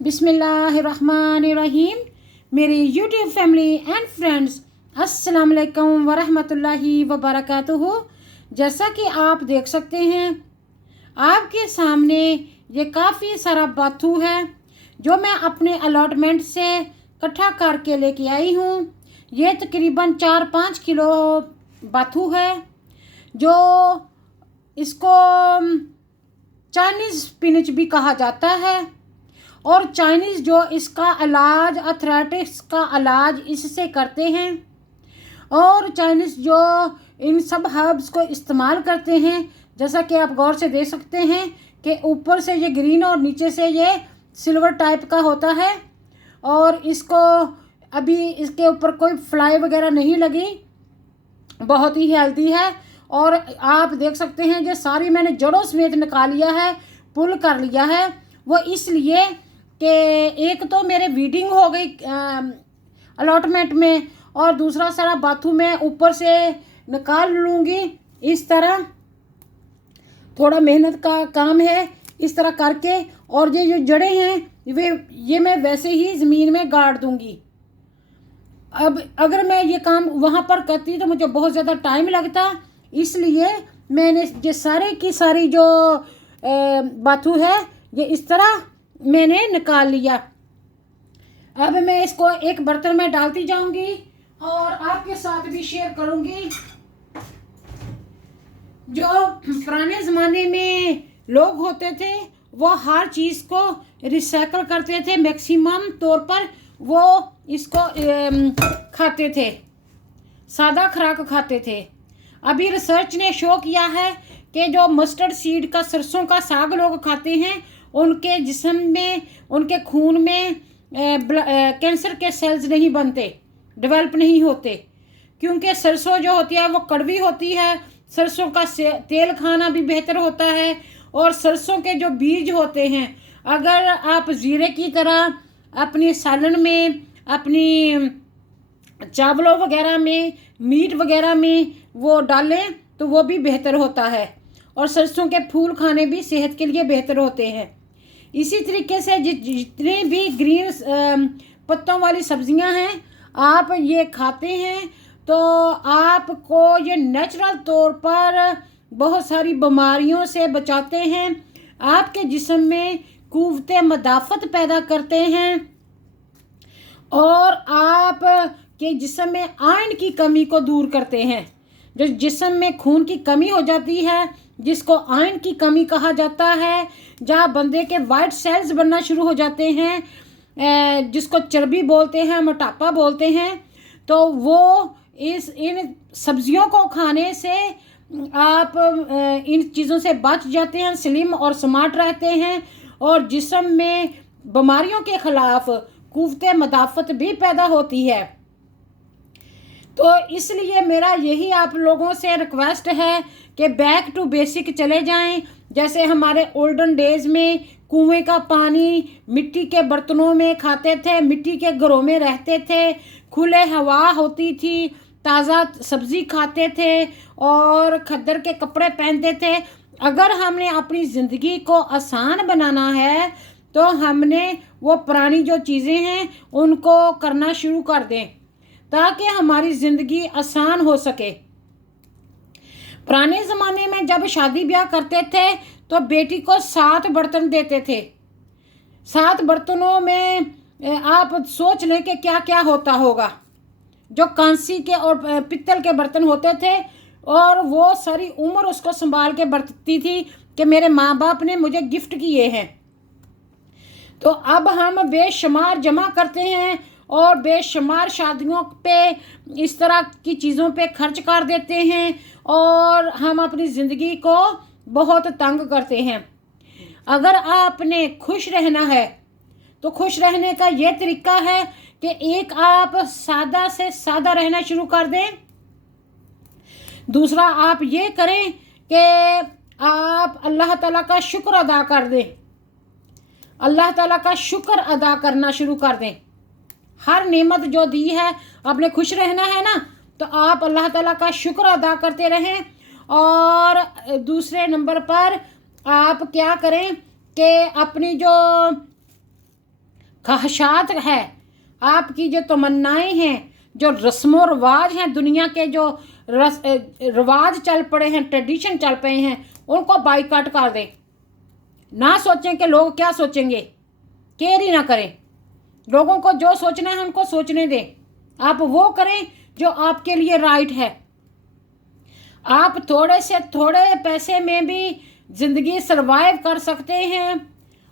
बिस्मिल्लाहिर्रहमानिर्रहीम। मेरी YouTube family and friends, अस्सलाम वालेकुम वरहमतुल्लाहि वबरकातुहू। जैसा कि आप देख सकते हैं आपके सामने ये काफ़ी सारा बाथू है जो मैं अपने अलॉटमेंट से इकट्ठा करके लेके आई हूँ। ये तकरीबन 4-5 किलो बाथू है जो इसको चाइनीज़ स्पिनच भी कहा जाता है। और चाइनीज़ जो इसका इलाज अर्थराइटिस का इलाज इससे करते हैं। और चाइनीज़ जो इन सब हर्ब्स को इस्तेमाल करते हैं, जैसा कि आप गौर से देख सकते हैं कि ऊपर से ये ग्रीन और नीचे से ये सिल्वर टाइप का होता है। और इसको अभी इसके ऊपर कोई फ्लाई वगैरह नहीं लगी, बहुत ही हेल्दी है। और आप देख सकते हैं ये सारी मैंने जड़ों समेत निकाल लिया है, पुल कर लिया है। वो इसलिए कि एक तो मेरे वीडिंग हो गई अलॉटमेंट में, और दूसरा सारा बाथू मैं ऊपर से निकाल लूँगी। इस तरह थोड़ा मेहनत का काम है इस तरह करके। और ये जो जड़ें हैं ये मैं वैसे ही ज़मीन में गाड़ दूँगी। अब अगर मैं ये काम वहाँ पर करती तो मुझे बहुत ज़्यादा टाइम लगता, इसलिए मैंने ये सारे की सारी जो बाथू है ये इस तरह मैंने निकाल लिया। अब मैं इसको एक बर्तन में डालती जाऊंगी और आपके साथ भी शेयर करूंगी। जो पुराने ज़माने में लोग होते थे वो हर चीज़ को रिसाइकल करते थे, मैक्सिमम तौर पर वो इसको खाते थे, सादा खुराक खाते थे। अभी रिसर्च ने शो किया है कि जो मस्टर्ड सीड का सरसों का साग लोग खाते हैं उनके जिस्म में, उनके खून में कैंसर के सेल्स नहीं बनते, डेवलप नहीं होते, क्योंकि सरसों जो होती है वो कड़वी होती है। सरसों का तेल खाना भी बेहतर होता है। और सरसों के जो बीज होते हैं अगर आप ज़ीरे की तरह अपनी सालन में, अपनी चावलों वगैरह में, मीट वगैरह में वो डालें तो वो भी बेहतर होता है। और सरसों के फूल खाने भी सेहत के लिए बेहतर होते हैं। इसी तरीके से जितने भी ग्रीन पत्तों वाली सब्जियां हैं आप ये खाते हैं तो आपको ये नेचुरल तौर पर बहुत सारी बीमारियों से बचाते हैं, आपके जिस्म में कुव्वत मदाफ़त पैदा करते हैं और आप के जिस्म में आयरन की कमी को दूर करते हैं। जो जिस्म में खून की कमी हो जाती है जिसको आयरन की कमी कहा जाता है, जहाँ बंदे के वाइट सेल्स बनना शुरू हो जाते हैं, जिसको चर्बी बोलते हैं, मोटापा बोलते हैं, तो वो इन सब्जियों को खाने से आप इन चीज़ों से बच जाते हैं, स्लिम और स्मार्ट रहते हैं और जिस्म में बीमारियों के ख़िलाफ़ कुव्वत मदाफ़त भी पैदा होती है। तो इसलिए मेरा यही आप लोगों से रिक्वेस्ट है कि बैक टू बेसिक चले जाएं। जैसे हमारे ओल्डन डेज़ में कुएं का पानी मिट्टी के बर्तनों में खाते थे, मिट्टी के घरों में रहते थे, खुले हवा होती थी, ताज़ा सब्ज़ी खाते थे और खद्दर के कपड़े पहनते थे। अगर हमने अपनी ज़िंदगी को आसान बनाना है तो हमने वो पुरानी जो चीज़ें हैं उनको करना शुरू कर दें ताकि हमारी ज़िंदगी आसान हो सके। पुराने ज़माने में जब शादी ब्याह करते थे तो बेटी को 7 बर्तन देते थे। 7 बर्तनों में आप सोच लें कि क्या क्या होता होगा। जो कांसी के और पित्तल के बर्तन होते थे और वो सारी उम्र उसको संभाल के बरतती थी कि मेरे माँ बाप ने मुझे गिफ्ट किए हैं। तो अब हम बेशुमार जमा करते हैं और बेशुमार शादियों पे इस तरह की चीज़ों पे खर्च कर देते हैं और हम अपनी ज़िंदगी को बहुत तंग करते हैं। अगर आपने खुश रहना है तो खुश रहने का ये तरीका है कि एक आप सादा से सादा रहना शुरू कर दें। दूसरा आप ये करें कि आप अल्लाह ताला का शुक्र अदा कर दें, अल्लाह ताला का शुक्र अदा करना शुरू कर दें। हर नेमत जो दी है आपने खुश रहना है ना, तो आप अल्लाह ताला का शुक्र अदा करते रहें। और दूसरे नंबर पर आप क्या करें कि अपनी जो ख्वाहिशात है, आपकी जो तमन्नाएं हैं, जो रस्मों रिवाज हैं, दुनिया के जो रिवाज चल पड़े हैं, ट्रेडिशन चल पड़े हैं, उनको बाइकाट कर दें। ना सोचें कि लोग क्या सोचेंगे, केयर ही ना करें। लोगों को जो सोचना है उनको सोचने दें। आप वो करें जो आपके लिए राइट है। आप थोड़े से थोड़े पैसे में भी ज़िंदगी सरवाइव कर सकते हैं।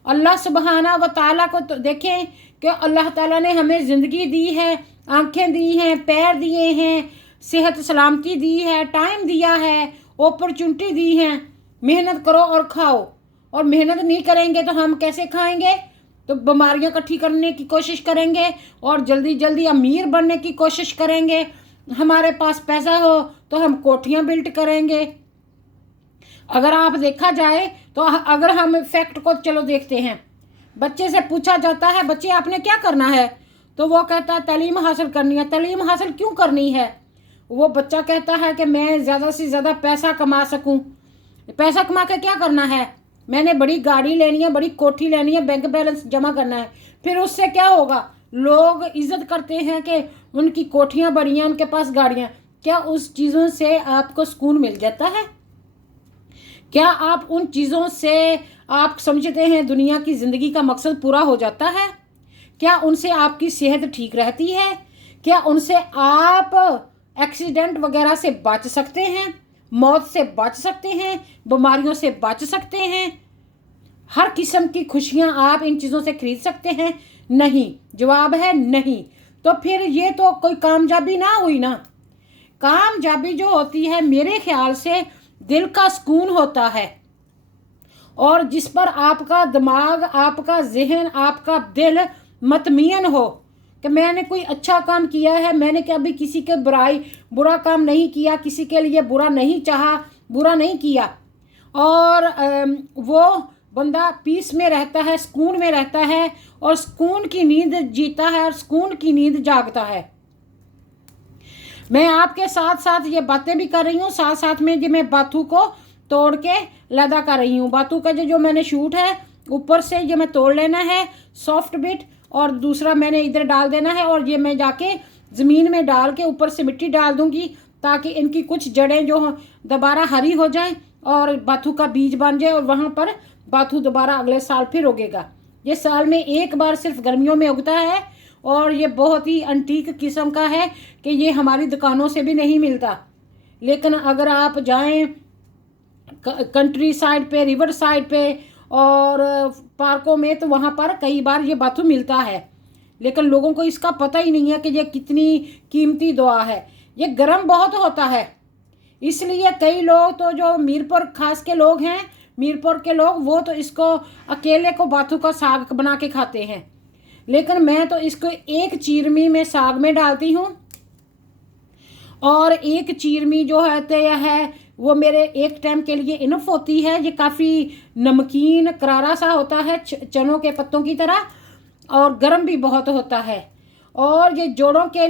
अल्लाह सुबहाना व ताला को तो देखें कि अल्लाह ताला ने हमें ज़िंदगी दी है, आंखें दी हैं, पैर दिए हैं, सेहत सलामती दी है, टाइम दिया है, अपॉर्चुनिटी दी है। मेहनत करो और खाओ। और मेहनत नहीं करेंगे तो हम कैसे खाएंगे? तो बीमारियां इकट्ठी करने की कोशिश करेंगे और जल्दी जल्दी अमीर बनने की कोशिश करेंगे। हमारे पास पैसा हो तो हम कोठियां बिल्ट करेंगे। अगर आप देखा जाए तो अगर हम फैक्ट को चलो देखते हैं, बच्चे से पूछा जाता है बच्चे आपने क्या करना है, तो वो कहता है तालीम हासिल करनी है। तालीम हासिल क्यों करनी है? वो बच्चा कहता है कि मैं ज़्यादा से ज़्यादा पैसा कमा सकूं। पैसा कमा के क्या करना है? मैंने बड़ी गाड़ी लेनी है, बड़ी कोठी लेनी है, बैंक बैलेंस जमा करना है। फिर उससे क्या होगा? लोग इज्जत करते हैं कि उनकी कोठियाँ बड़ी हैं, उनके पास गाड़ियाँ। क्या उस चीज़ों से आपको सुकून मिल जाता है? क्या आप उन चीज़ों से आप समझते हैं दुनिया की ज़िंदगी का मकसद पूरा हो जाता है? क्या उनसे आपकी सेहत ठीक रहती है? क्या उनसे आप एक्सीडेंट वगैरह से बच सकते हैं, मौत से बच सकते हैं, बीमारियों से बच सकते हैं? हर किस्म की खुशियां आप इन चीज़ों से खरीद सकते हैं? नहीं। जवाब है नहीं। तो फिर ये तो कोई कामयाबी ना हुई ना। कामयाबी जो होती है मेरे ख्याल से दिल का सुकून होता है, और जिस पर आपका दिमाग, आपका जहन, आपका दिल मतमियन हो कि मैंने कोई अच्छा काम किया है, मैंने कभी किसी के बुरा काम नहीं किया, किसी के लिए बुरा नहीं चाहा, बुरा नहीं किया, और वो बंदा पीस में रहता है, सुकून में रहता है, और सुकून की नींद जीता है और सुकून की नींद जागता है। मैं आपके साथ साथ ये बातें भी कर रही हूँ, साथ साथ में जो मैं बाथू को तोड़ के लदा कर रही हूँ। बाथू का जो मैंने शूट है ऊपर से ये मैं तोड़ लेना है सॉफ्ट बिट, और दूसरा मैंने इधर डाल देना है, और ये मैं जाके ज़मीन में डाल के ऊपर से मिट्टी डाल दूँगी ताकि इनकी कुछ जड़ें जो दोबारा हरी हो जाएं और बाथू का बीज बन जाए, और वहाँ पर बाथू दोबारा अगले साल फिर उगेगा। ये साल में एक बार सिर्फ गर्मियों में उगता है, और ये बहुत ही अंटीक किस्म का है कि ये हमारी दुकानों से भी नहीं मिलता। लेकिन अगर आप जाएं कंट्री साइड पे, रिवर साइड पे और पार्कों में, तो वहाँ पर कई बार ये बाथू मिलता है, लेकिन लोगों को इसका पता ही नहीं है कि ये कितनी कीमती दुआ है। ये गर्म बहुत होता है, इसलिए कई लोग तो जो मीरपुर खास के लोग हैं, मीरपुर के लोग, वो तो इसको अकेले को बाथू का साग बना के खाते हैं। लेकिन मैं तो इसको एक चीरमी में साग में डालती हूँ, और एक चीरमी जो है वो मेरे एक टाइम के लिए इनफ होती है। ये काफ़ी नमकीन करारा सा होता है, चनों के पत्तों की तरह, और गर्म भी बहुत होता है, और ये जोड़ों के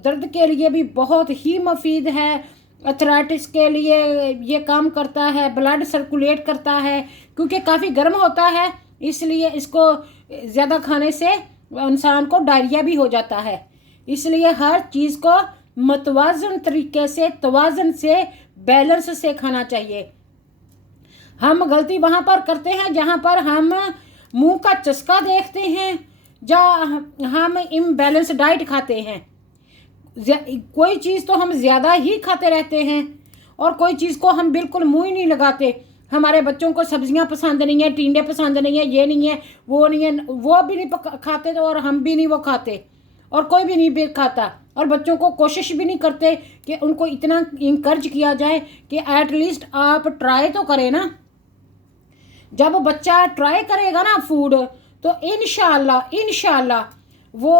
दर्द के लिए भी बहुत ही मुफीद है। अर्थराइटिस के लिए ये काम करता है, ब्लड सर्कुलेट करता है, क्योंकि काफ़ी गर्म होता है, इसलिए इसको ज़्यादा खाने से इंसान को डायरिया भी हो जाता है। इसलिए हर चीज़ को मतवाजन तरीके से, तवाजन से, बैलेंस से खाना चाहिए। हम गलती वहाँ पर करते हैं जहाँ पर हम मुंह का चस्का देखते हैं, जहाँ हम इम्बैलेंस डाइट खाते हैं। कोई चीज़ तो हम ज़्यादा ही खाते रहते हैं, और कोई चीज़ को हम बिल्कुल मुँह ही नहीं लगाते। हमारे बच्चों को सब्जियां पसंद नहीं है, टिंडे पसंद नहीं है, ये नहीं है, वो नहीं है, वो भी नहीं खाते, और हम भी नहीं वो खाते, और कोई भी नहीं खाता। और बच्चों को कोशिश भी नहीं करते कि उनको इतना इंकरेज किया जाए कि एटलीस्ट आप ट्राई तो करें ना। जब बच्चा ट्राई करेगा ना फूड, तो इंशाल्लाह वो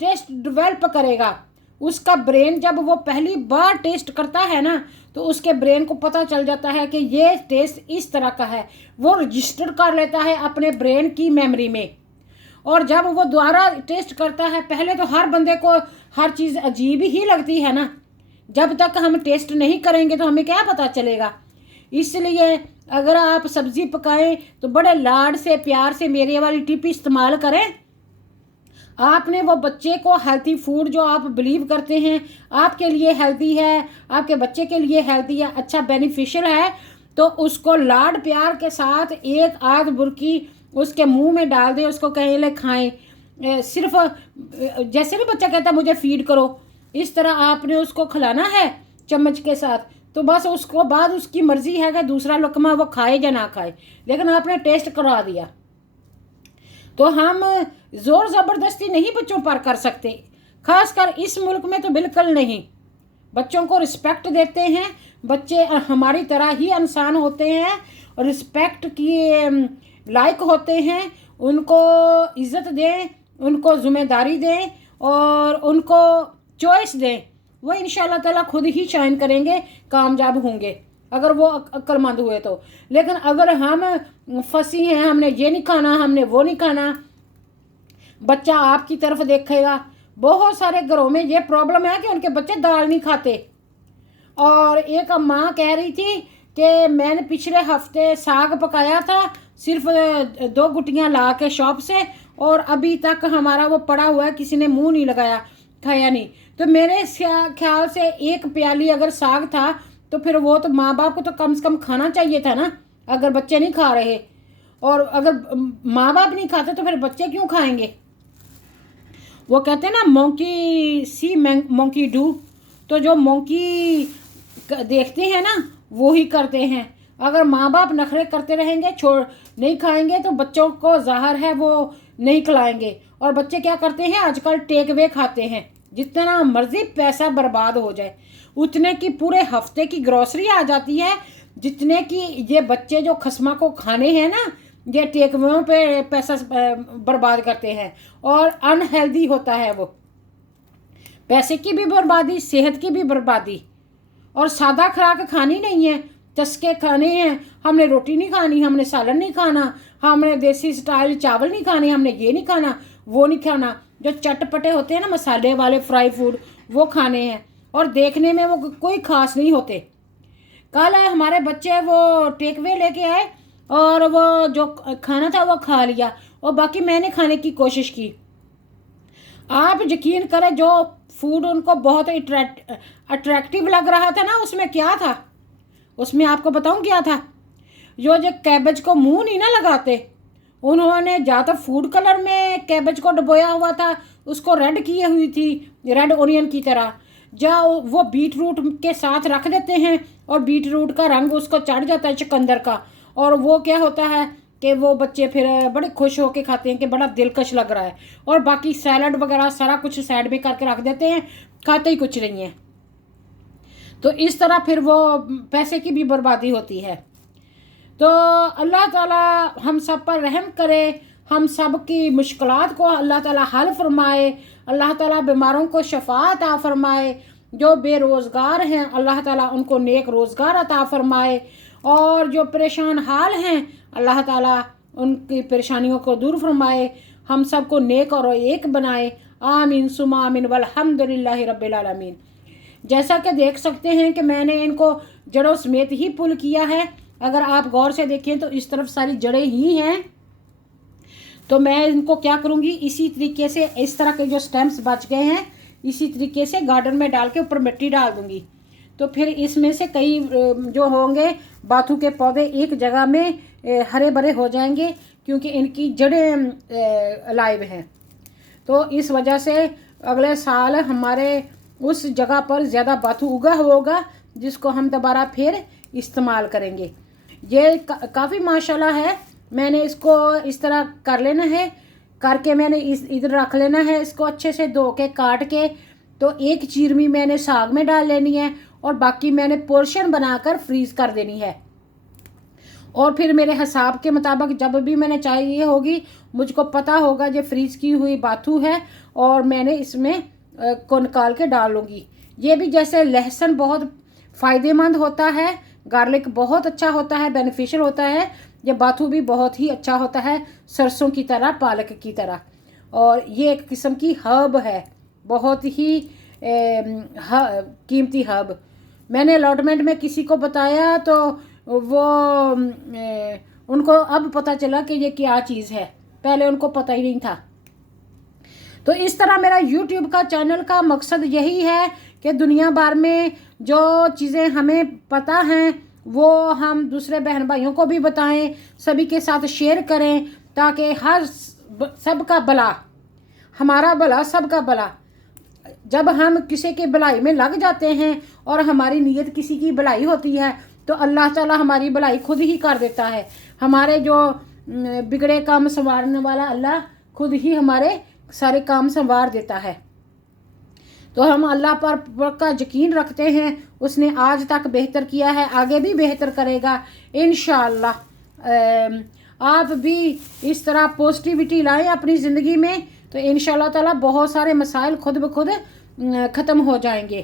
टेस्ट डेवलप करेगा। उसका ब्रेन जब वो पहली बार टेस्ट करता है ना, तो उसके ब्रेन को पता चल जाता है कि ये टेस्ट इस तरह का है, वो रजिस्टर कर लेता है अपने ब्रेन की मेमोरी में। और जब वो दोबारा टेस्ट करता है, पहले तो हर बंदे को हर चीज़ अजीब ही लगती है ना, जब तक हम टेस्ट नहीं करेंगे तो हमें क्या पता चलेगा। इसलिए अगर आप सब्ज़ी पकाएं तो बड़े लाड से, प्यार से मेरे वाली टिप इस्तेमाल करें, آپ نے وہ بچے کو ہیلتھی فوڈ جو آپ بلیو کرتے ہیں آپ کے لیے ہیلتھی ہے، آپ کے بچے کے لیے ہیلتھی ہے، اچھا بینیفیشل ہے، تو اس کو لاڈ پیار کے ساتھ ایک آدھ برکی اس کے منہ میں ڈال دیں، اس کو کہیں لے کھائیں۔ صرف جیسے بھی بچہ کہتا ہے مجھے فیڈ کرو، اس طرح آپ نے اس کو کھلانا ہے چمچ کے ساتھ، تو بس اس کو بعد اس کی مرضی ہے کہ دوسرا لقمہ وہ کھائے یا نہ کھائے، لیکن آپ نے ٹیسٹ کرا دیا۔ تو ہم زور زبردستی نہیں بچوں پر کر سکتے، خاص کر اس ملک میں تو بالکل نہیں۔ بچوں کو رسپیکٹ دیتے ہیں، بچے ہماری طرح ہی انسان ہوتے ہیں، رسپیکٹ کی لائق ہوتے ہیں، ان کو عزت دیں، ان کو ذمہ داری دیں اور ان کو چوائس دیں، وہ انشاءاللہ تعالیٰ خود ہی شائن کریں گے، کامیاب ہوں گے اگر وہ عقل مند ہوئے تو۔ لیکن اگر ہم پھنسی ہیں ہم نے یہ نہیں کھانا، ہم نے وہ نہیں کھانا، بچہ آپ کی طرف دیکھے گا۔ بہت سارے گھروں میں یہ پرابلم ہے کہ ان کے بچے دال نہیں کھاتے۔ اور ایک ماں کہہ رہی تھی کہ میں نے پچھلے ہفتے ساگ پکایا تھا صرف 2 گٹیاں لا کے شاپ سے، اور ابھی تک ہمارا وہ پڑا ہوا ہے، کسی نے منہ نہیں لگایا، کھایا نہیں۔ تو میرے خیال سے 1 پیالی اگر ساگ تھا تو پھر وہ تو ماں باپ کو تو کم سے کم کھانا چاہیے تھا نا، اگر بچے نہیں کھا رہے، اور اگر ماں باپ نہیں کھاتے تو پھر بچے کیوں کھائیں گے؟ وہ کہتے ہیں نا مونکی سی مونکی ڈو، تو جو مونکی دیکھتے ہیں نا وہی کرتے ہیں۔ اگر ماں باپ نخرے کرتے رہیں گے، نہیں کھائیں گے، تو بچوں کو ظاہر ہے وہ نہیں کھلائیں گے۔ اور بچے کیا کرتے ہیں آج کل؟ ٹیک اوے کھاتے ہیں، جتنا مرضی پیسہ برباد ہو جائے اتنے کی پورے ہفتے کی گروسری آ جاتی ہے، جتنے کی یہ بچے جو خسمہ کو کھانے ہیں نا، یہ ٹیک اوے پہ پیسہ برباد کرتے ہیں، اور انہیلدی ہوتا ہے وہ، پیسے کی بھی بربادی، صحت کی بھی بربادی۔ اور سادہ خوراک کھانی نہیں ہے، چسکے کھانے ہیں، ہم نے روٹی نہیں کھانی، ہم نے سالن نہیں کھانا، ہم نے دیسی سٹائل چاول نہیں کھانے، ہم نے یہ نہیں کھانا، وہ نہیں کھانا، جو چٹ پٹے ہوتے ہیں نا مسالے والے فرائی فوڈ وہ کھانے ہیں، اور دیکھنے میں وہ کوئی خاص نہیں ہوتے۔ کل ہمارے بچے وہ ٹیک اوے لے کے آئے اور وہ جو کھانا تھا وہ کھا لیا، اور باقی میں نے کھانے کی کوشش کی۔ آپ یقین کریں جو فوڈ ان کو بہت اٹریکٹیو لگ رہا تھا نا، اس میں کیا تھا؟ اس میں آپ کو بتاؤں کیا تھا؟ جو کیبج کو منہ نہیں نہ لگاتے، انہوں نے زیادہ فوڈ کلر میں کیبج کو ڈبویا ہوا تھا، اس کو ریڈ کی ہوئی تھی، ریڈ اونین کی طرح، وہ بیٹ روٹ کے ساتھ رکھ دیتے ہیں اور بیٹ روٹ کا رنگ اس کو چڑھ جاتا ہے چقندر کا، اور وہ کیا ہوتا ہے کہ وہ بچے پھر بڑے خوش ہو کے کھاتے ہیں کہ بڑا دلکش لگ رہا ہے، اور باقی سیلڈ وغیرہ سارا کچھ سائڈ میں کر کے رکھ دیتے ہیں، کھاتے ہی کچھ نہیں ہے۔ تو اس طرح پھر وہ پیسے کی بھی بربادی ہوتی ہے۔ تو اللہ تعالیٰ ہم سب پر رحم کرے، ہم سب کی مشکلات کو اللہ تعالیٰ حل فرمائے، اللہ تعالیٰ بیماروں کو شفا عطا فرمائے، جو بے روزگار ہیں اللہ تعالیٰ ان کو نیک روزگار عطا فرمائے، اور جو پریشان حال ہیں اللہ تعالیٰ ان کی پریشانیوں کو دور فرمائے، ہم سب کو نیک اور ایک بنائے، آمین ثم آمین والحمد للہ رب العالمین۔ جیسا کہ دیکھ سکتے ہیں کہ میں نے ان کو جڑوں سمیت ہی پل کیا ہے، اگر آپ غور سے دیکھیں تو اس طرف ساری جڑیں ہی ہیں، تو میں ان کو کیا کروں گی، اسی طریقے سے اس طرح کے جو سٹیمز بچ گئے ہیں اسی طریقے سے گارڈن میں ڈال کے اوپر مٹی ڈال دوں گی، تو پھر اس میں سے کئی جو ہوں گے باتھو کے پودے ایک جگہ میں ہرے بھرے ہو جائیں گے، کیونکہ ان کی جڑیں لائیو ہیں۔ تو اس وجہ سے اگلے سال ہمارے اس جگہ پر زیادہ باتھو اگا ہوگا جس کو ہم دوبارہ پھر استعمال کریں گے۔ یہ کافی ماشاءاللہ ہے، میں نے اس کو اس طرح کر لینا ہے، کر کے میں نے ادھر رکھ لینا ہے، اس کو اچھے سے دھو کے کاٹ کے، تو ایک چیرمی میں نے ساگ میں ڈال لینی ہے، اور باقی میں نے پورشن بنا کر فریز کر دینی ہے، اور پھر میرے حساب کے مطابق جب بھی میں نے چاہیے ہوگی مجھ کو پتہ ہوگا یہ فریز کی ہوئی باتھو ہے، اور میں نے اس میں کو نکال کے ڈال لوں گی۔ یہ بھی جیسے لہسن بہت فائدہ مند ہوتا ہے، گارلک بہت اچھا ہوتا ہے، بینیفیشل ہوتا ہے، یہ باتھو بھی بہت ہی اچھا ہوتا ہے، سرسوں کی طرح، پالک کی طرح، اور یہ ایک قسم کی ہرب ہے، بہت ہی قیمتی ہرب۔ میں نے الاٹمنٹ میں کسی کو بتایا تو وہ ان کو اب پتہ چلا کہ یہ کیا چیز ہے، پہلے ان کو پتہ ہی نہیں تھا۔ तो इस तरह मेरा यूट्यूब का चैनल का मकसद यही है कि दुनिया भर में जो चीज़ें हमें पता हैं वो हम दूसरे बहन भाइयों को भी बताएं, सभी के साथ शेयर करें, ताकि हर सबका भला, हमारा भला सबका भला। जब हम किसी के भलाई में लग जाते हैं और हमारी नीयत किसी की भलाई होती है तो अल्लाह ताला हमारी भलाई खुद ही कर देता है। हमारे जो बिगड़े काम संवारने वाला अल्लाह खुद ही हमारे सारे काम संवार देता है। तो हम अल्लाह पर का यकीन रखते हैं, उसने आज तक बेहतर किया है, आगे भी बेहतर करेगा इंशाअल्लाह। आप भी इस तरह पॉजिटिविटी लाएं अपनी ज़िंदगी में तो इंशाअल्लाह ताला बहुत सारे मसाइल खुद ब खुद ख़त्म हो जाएंगे।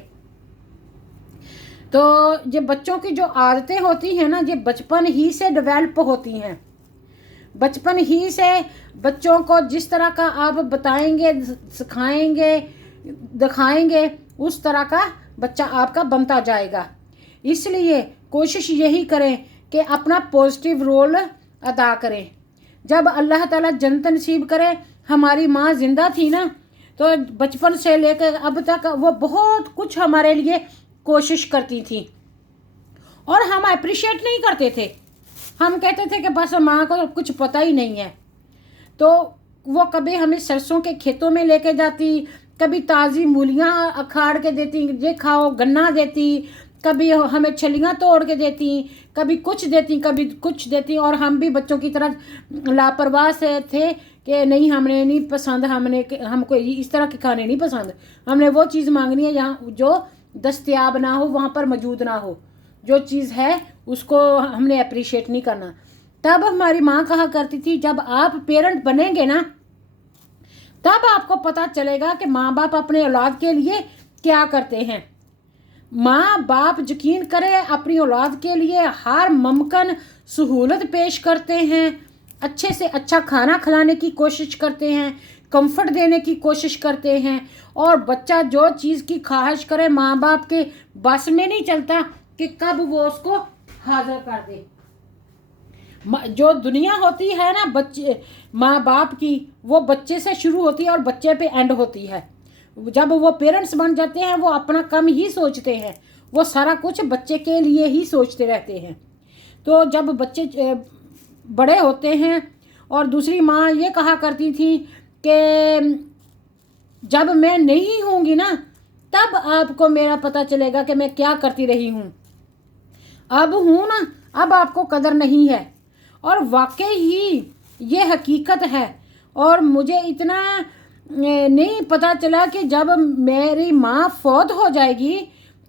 तो ये बच्चों की जो आदतें होती हैं ना, ये बचपन ही से डेवलप होती हैं। बचपन ही से बच्चों को जिस तरह का आप बताएंगे, सिखाएंगे, दिखाएंगे, उस तरह का बच्चा आपका बनता जाएगा। इसलिए कोशिश यही करें कि अपना पॉजिटिव रोल अदा करें। जब अल्लाह ताला जन्नत नसीब करे, हमारी माँ जिंदा थी ना, तो बचपन से लेकर अब तक वो बहुत कुछ हमारे लिए कोशिश करती थी और हम अप्रिशिएट नहीं करते थे। हम कहते थे कि बस माँ को कुछ पता ही नहीं है। तो वो कभी हमें सरसों के खेतों में लेके जाती, कभी ताज़ी मूलियाँ अखाड़ के देती, ये खाओ, गन्ना देती, कभी हमें छलियाँ तोड़ के देती, कभी कुछ देती, कभी कुछ देती। और हम भी बच्चों की तरह लापरवाह से थे कि नहीं, हमने नहीं पसंद, हमको इस तरह के खाने नहीं पसंद, हमने वो चीज़ मांगनी है यहाँ जो दस्तयाब ना हो, वहाँ पर मौजूद ना हो। जो चीज़ है उसको हमने अप्रिशिएट नहीं करना। तब हमारी माँ कहा करती थी, जब आप पेरेंट बनेंगे ना तब आपको पता चलेगा कि माँ बाप अपने औलाद के लिए क्या करते हैं। माँ बाप यकीन करे अपनी औलाद के लिए हर मुमकिन सहूलत पेश करते हैं, अच्छे से अच्छा खाना खिलाने की कोशिश करते हैं, कंफर्ट देने की कोशिश करते हैं। और बच्चा जो चीज़ की ख्वाहिश करे, माँ बाप के बस में नहीं चलता कि कब वो उसको हाजिर कर दे। जो दुनिया होती है ना बच्चे माँ बाप की, वो बच्चे से शुरू होती है और बच्चे पे एंड होती है। जब वो पेरेंट्स बन जाते हैं वो अपना कम ही सोचते हैं, वो सारा कुछ बच्चे के लिए ही सोचते रहते हैं। तो जब बच्चे बड़े होते हैं, और दूसरी माँ ये कहा करती थी कि जब मैं नहीं होंगी ना तब आपको मेरा पता चलेगा कि मैं क्या करती रही हूँ। अब हूँ ना, अब आपको कदर नहीं है। और वाकई ही ये हकीकत है। और मुझे इतना नहीं पता चला कि जब मेरी माँ फौत हो जाएगी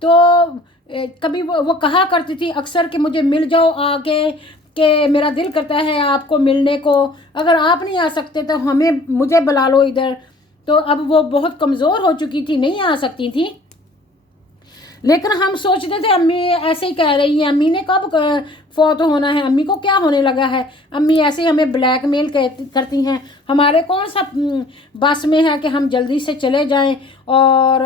तो कभी वो कहा करती थी अक्सर कि मुझे मिल जाओ आके, कि मेरा दिल करता है आपको मिलने को, अगर आप नहीं आ सकते तो मुझे बुला लो इधर। तो अब वो बहुत कमज़ोर हो चुकी थी, नहीं आ सकती थी। लेकिन हम सोचते थे अम्मी ऐसे ही कह रही है, अम्मी ने कब फौत होना है, अम्मी को क्या होने लगा है, अम्मी ऐसे हमें ब्लैकमेल करती हैं। हमारे कौन सा बस में है कि हम जल्दी से चले जाएं और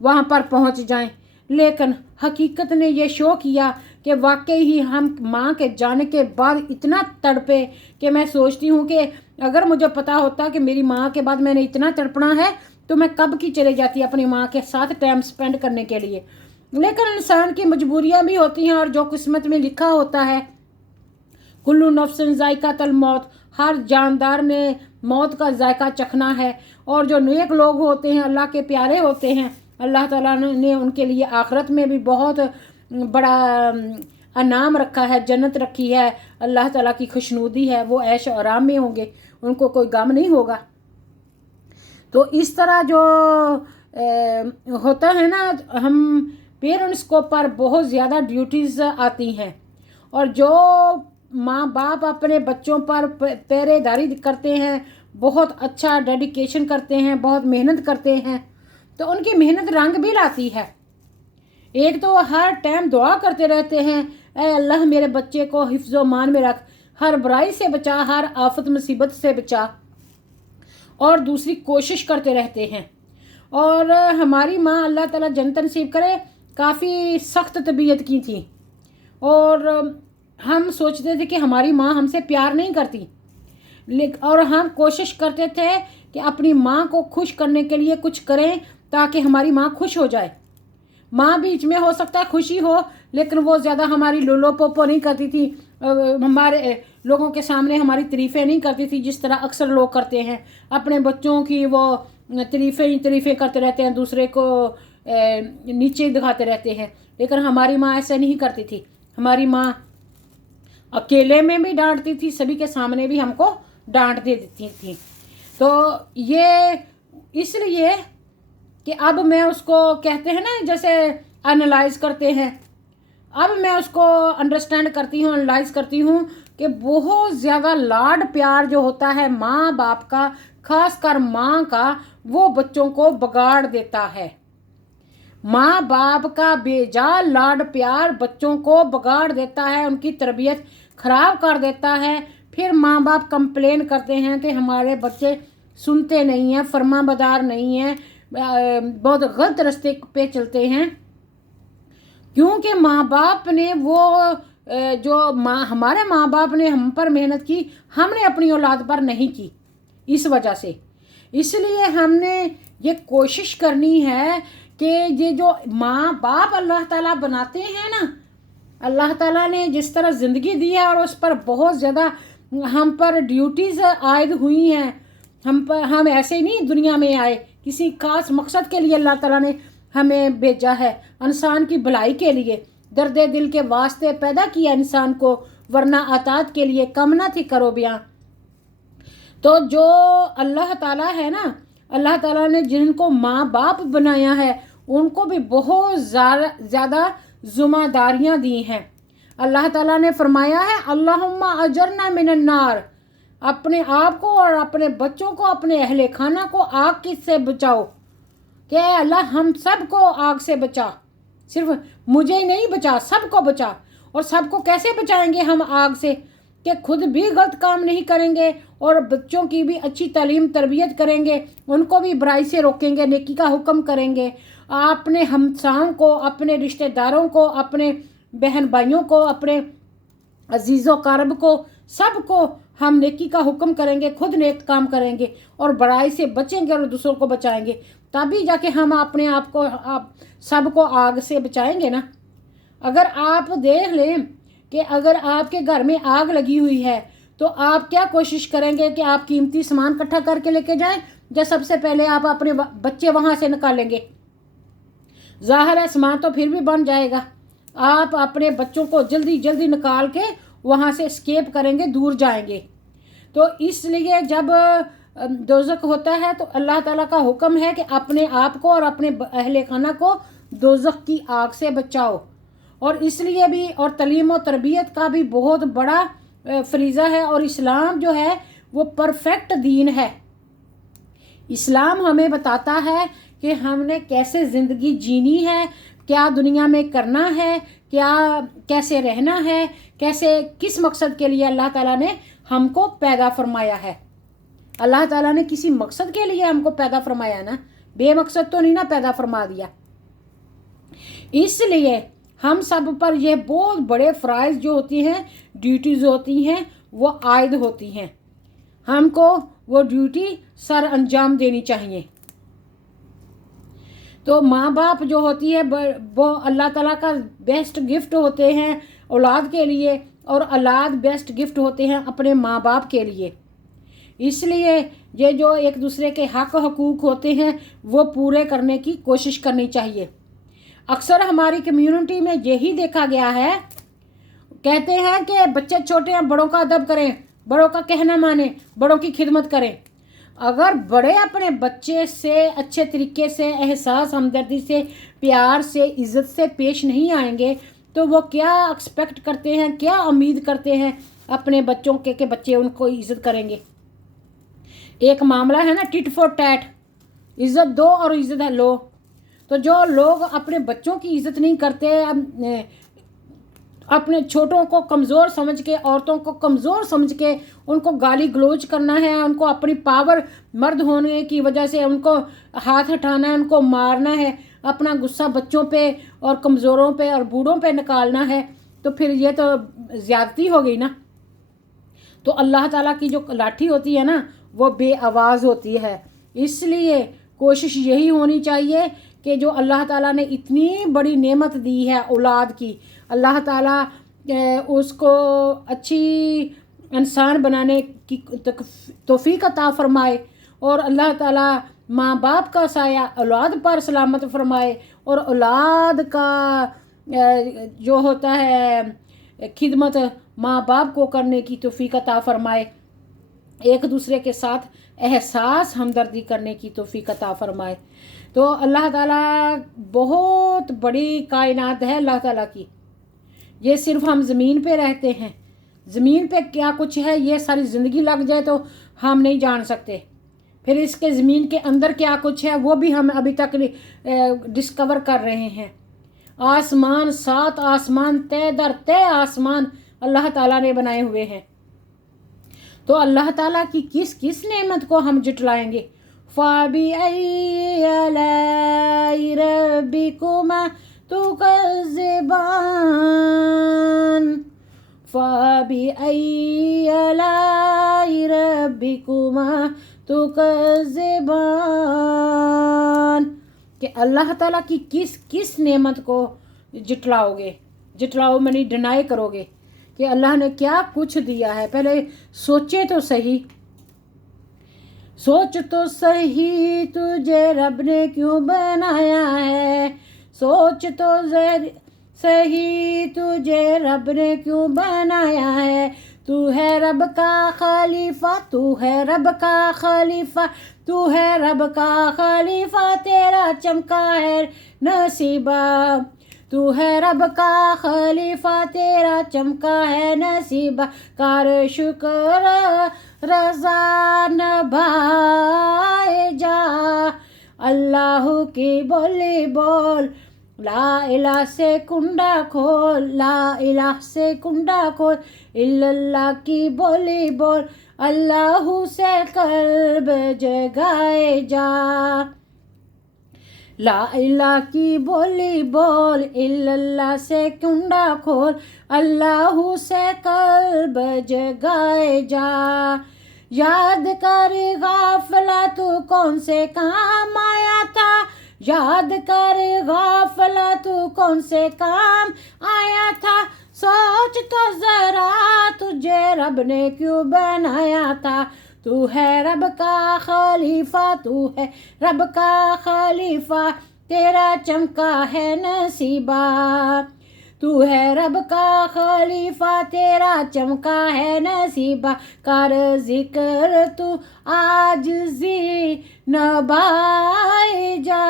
वहाँ पर पहुँच जाएं। लेकिन हकीकत ने ये शो किया कि वाकई ही हम माँ के जाने के बाद इतना तड़पे कि मैं सोचती हूँ कि अगर मुझे पता होता कि मेरी माँ के बाद मैंने इतना तड़पना है तो मैं कब की चले जाती अपनी माँ के साथ टाइम स्पेंड करने के लिए। लेकिन इंसान की मजबूरियाँ भी होती हैं और जो किस्मत में लिखा होता है, कुल्लू नफ्सिन ज़ायक़ातुल मौत, हर जानदार ने मौत का जायका चखना है। और जो नेक लोग होते हैं, अल्लाह के प्यारे होते हैं, अल्लाह ताला ने उनके लिए आखिरत में भी बहुत बड़ा इनाम रखा है, जन्नत रखी है, अल्लाह ताला की खुशनुदी है, वो ऐश आराम में होंगे, उनको कोई गम नहीं होगा। तो इस तरह जो होता है ना, हम पेरेंट्स को पर बहुत ज़्यादा ड्यूटीज़ आती हैं। और जो माँ बाप अपने बच्चों पर पहरेदारी करते हैं, बहुत अच्छा डेडिकेशन करते हैं, बहुत मेहनत करते हैं, तो उनकी मेहनत रंग भी लाती है। एक तो हर टाइम दुआ करते रहते हैं, ऐ अल्लाह मेरे बच्चे को हिफ्ज़ मान में रख, हर बुराई से बचा, हर आफत मुसीबत से बचा। और दूसरी कोशिश करते रहते हैं। और हमारी माँ अल्लाह ताला जन्नत नसीब करे काफ़ी सख्त तबीयत की थी और हम सोचते थे कि हमारी माँ हमसे प्यार नहीं करती। اور ہم کوشش کرتے تھے کہ اپنی ماں کو خوش کرنے کے لیے کچھ کریں تاکہ ہماری ماں خوش ہو جائے. ماں بیچ میں ہو سکتا ہے خوشی ہو لیکن وہ زیادہ ہماری لولو پوپو نہیں کرتی تھی, ہمارے لوگوں کے سامنے ہماری تعریفیں نہیں کرتی تھی جس طرح اکثر لوگ کرتے ہیں. اپنے بچوں کی وہ تعریفیں کرتے رہتے ہیں, دوسرے کو نیچے دکھاتے رہتے ہیں. لیکن ہماری ماں ایسا نہیں کرتی تھی. ہماری ماں اکیلے میں بھی ڈانٹتی تھی, سبھی کے سامنے بھی ہم کو ڈانٹ دے دیتی تھی. تو یہ اس لیے کہ اب میں اس کو کہتے ہیں نا جیسے انالائز کرتے ہیں, اب میں اس کو انڈرسٹینڈ کرتی ہوں, انالائز کرتی ہوں کہ بہت زیادہ لاڈ پیار جو ہوتا ہے ماں باپ کا, خاص کر ماں کا, وہ بچوں کو بگاڑ دیتا ہے. ماں باپ کا بے جا لاڈ پیار بچوں کو بگاڑ دیتا ہے, ان کی تربیت خراب کر دیتا ہے. پھر ماں باپ کمپلین کرتے ہیں کہ ہمارے بچے سنتے نہیں ہیں, فرما بردار نہیں ہیں, بہت غلط راستے پہ چلتے ہیں. کیونکہ ماں باپ نے وہ جو ہمارے ماں باپ نے ہم پر محنت کی, ہم نے اپنی اولاد پر نہیں کی. اس وجہ سے اس لیے ہم نے یہ کوشش کرنی ہے کہ یہ جو ماں باپ اللہ تعالیٰ بناتے ہیں نا, اللہ تعالیٰ نے جس طرح زندگی دی ہے اور اس پر بہت زیادہ ہم پر ڈیوٹیز عائد ہوئی ہیں. ہم ایسے ہی نہیں دنیا میں آئے, کسی خاص مقصد کے لیے اللہ تعالیٰ نے ہمیں بھیجا ہے, انسان کی بھلائی کے لیے, درد دل کے واسطے پیدا کیا انسان کو, ورنہ اطاعت کے لیے کم نہ تھی کرو بیاں. تو جو اللہ تعالیٰ ہے نا, اللہ تعالیٰ نے جن کو ماں باپ بنایا ہے ان کو بھی بہت زیادہ ذمہ داریاں دی ہیں. اللہ تعالیٰ نے فرمایا ہے اللہم اجرنا من النار, اپنے آپ کو اور اپنے بچوں کو, اپنے اہل خانہ کو آگ سے بچاؤ. کہ اے اللہ ہم سب کو آگ سے بچا, صرف مجھے ہی نہیں بچا, سب کو بچا. اور سب کو کیسے بچائیں گے ہم آگ سے؟ کہ خود بھی غلط کام نہیں کریں گے اور بچوں کی بھی اچھی تعلیم تربیت کریں گے, ان کو بھی برائی سے روکیں گے, نیکی کا حکم کریں گے. اپنے ہمسایوں کو, اپنے رشتہ داروں کو, اپنے بہن بھائیوں کو, اپنے عزیز و قارب کو, سب کو ہم نیکی کا حکم کریں گے, خود نیک کام کریں گے اور برائی سے بچیں گے اور دوسروں کو بچائیں گے. تبھی جا کے ہم اپنے آپ کو سب کو آگ سے بچائیں گے نا. اگر آپ دیکھ لیں کہ اگر آپ کے گھر میں آگ لگی ہوئی ہے تو آپ کیا کوشش کریں گے کہ آپ قیمتی سامان اکٹھا کر کے لے کے جائیں, یا سب سے پہلے آپ اپنے بچے وہاں سے نکالیں گے؟ ظاہر ہے سامان تو پھر بھی بن جائے گا, آپ اپنے بچوں کو جلدی جلدی نکال کے وہاں سے اسکیپ کریں گے, دور جائیں گے. تو اس لیے جب دوزخ ہوتا ہے تو اللہ تعالیٰ کا حکم ہے کہ اپنے آپ کو اور اپنے اہل خانہ کو دوزخ کی آگ سے بچاؤ. اور اس لیے بھی اور تعلیم و تربیت کا بھی بہت بڑا فریضہ ہے. اور اسلام جو ہے وہ پرفیکٹ دین ہے. اسلام ہمیں بتاتا ہے کہ ہم نے کیسے زندگی جینی ہے, کیا دنیا میں کرنا ہے, کیسے رہنا ہے, کس مقصد کے لیے اللہ تعالیٰ نے ہم کو پیدا فرمایا ہے. اللہ تعالیٰ نے کسی مقصد کے لیے ہم کو پیدا فرمایا نا, بے مقصد تو نہیں نا پیدا فرما دیا. اس لیے ہم سب پر یہ بہت بڑے فرائض جو ہوتی ہیں, ڈیوٹیز ہوتی ہیں, وہ عائد ہوتی ہیں. ہم کو وہ ڈیوٹی سر انجام دینی چاہیے. تو ماں باپ جو ہوتی ہے وہ اللہ تعالیٰ کا بیسٹ گفٹ ہوتے ہیں اولاد کے لیے, اور اولاد بیسٹ گفٹ ہوتے ہیں اپنے ماں باپ کے لیے. اس لیے یہ جو ایک دوسرے کے حق حقوق ہوتے ہیں وہ پورے کرنے کی کوشش کرنی چاہیے. اکثر ہماری کمیونٹی میں یہی دیکھا گیا ہے, کہتے ہیں کہ بچے چھوٹے ہیں, بڑوں کا ادب کریں, بڑوں کا کہنا مانیں, بڑوں کی خدمت کریں. اگر بڑے اپنے بچے سے اچھے طریقے سے, احساس ہمدردی سے, پیار سے, عزت سے پیش نہیں آئیں گے تو وہ کیا ایکسپیکٹ کرتے ہیں, کیا امید کرتے ہیں اپنے بچوں کے کہ بچے ان کو عزت کریں گے؟ ایک معاملہ ہے نا ٹٹ فور ٹیٹ, عزت دو اور عزت ہے لو. تو جو لوگ اپنے بچوں کی عزت نہیں کرتے, اپنے چھوٹوں کو کمزور سمجھ کے, عورتوں کو کمزور سمجھ کے ان کو گالی گلوچ کرنا ہے, ان کو اپنی پاور مرد ہونے کی وجہ سے ان کو ہاتھ ہٹانا ہے, ان کو مارنا ہے, اپنا غصہ بچوں پہ اور کمزوروں پہ اور بوڑھوں پہ نکالنا ہے, تو پھر یہ تو زیادتی ہو گئی نا. تو اللہ تعالیٰ کی جو لاٹھی ہوتی ہے نا وہ بے آواز ہوتی ہے. اس لیے کوشش یہی ہونی چاہیے کہ جو اللہ تعالیٰ نے اتنی بڑی نعمت دی ہے اولاد کی، اللہ تعالیٰ اس کو اچھی انسان بنانے کی توفیق عطا فرمائے، اور اللہ تعالیٰ ماں باپ کا سایہ اولاد پر سلامت فرمائے، اور اولاد کا جو ہوتا ہے خدمت ماں باپ کو کرنے کی توفیق عطا فرمائے، ایک دوسرے کے ساتھ احساس ہمدردی کرنے کی توفیق عطا فرمائے. تو اللہ تعالیٰ بہت بڑی کائنات ہے اللہ تعالیٰ کی. یہ صرف ہم زمین پہ رہتے ہیں، زمین پہ کیا کچھ ہے یہ ساری زندگی لگ جائے تو ہم نہیں جان سکتے. پھر اس کے زمین کے اندر کیا کچھ ہے وہ بھی ہم ابھی تک ڈسکور کر رہے ہیں. آسمان، 7 آسمان، تے در تے آسمان اللہ تعالیٰ نے بنائے ہوئے ہیں. تو اللہ تعالیٰ کی کس کس نعمت کو ہم جٹلائیں گے؟ فَبِأَيِّ آلَاءِ رَبِّكُمَا تُكَذِّبَانِ فَبِأَيِّ آلَاءِ رَبِّكُمَا تُكَذِّبَانِ کہ اللہ تعالیٰ کی کس کس نعمت کو جٹلاؤ گے. جٹلاؤ میں نہیں ڈینائی کرو گے کہ اللہ نے کیا کچھ دیا ہے. پہلے سوچے تو صحیح، سوچ تو صحیح تجھے رب نے کیوں بنایا ہے. سوچ تو صحیح تجھے رب نے کیوں بنایا ہے. تو ہے رب کا خلیفہ، تو ہے رب کا خلیفہ، تو ہے رب کا خلیفہ، تیرا چمکا ہے نصیبہ. تو ہے رب کا خلیفہ، تیرا چمکا ہے نصیبہ. کر شکر رضا نبھائے جا، اللہ کی بولی بول، لا الہ سے کنڈا کھول، لا الہ سے کنڈا کھول، الا اللہ کی بولی بول، اللہ سے قلب جگائے جا. لا الہ کی بولی بول، الا اللہ سے کنڈا کھول، اللہ سے قلب جگائے جا. یاد کر غافلہ تو کون سے کام آیا تھا، یاد کر غافلہ تو کون سے کام آیا تھا. سوچ تو ذرا تجھے رب نے کیوں بنایا تھا. تو ہے رب کا خلیفہ، تو ہے رب کا خلیفہ، تیرا چمکا ہے نصیبہ. تو ہے رب کا خلیفہ، تیرا چمکا ہے نصیبہ. کر ذکر تو عاجزی نبھائے جا،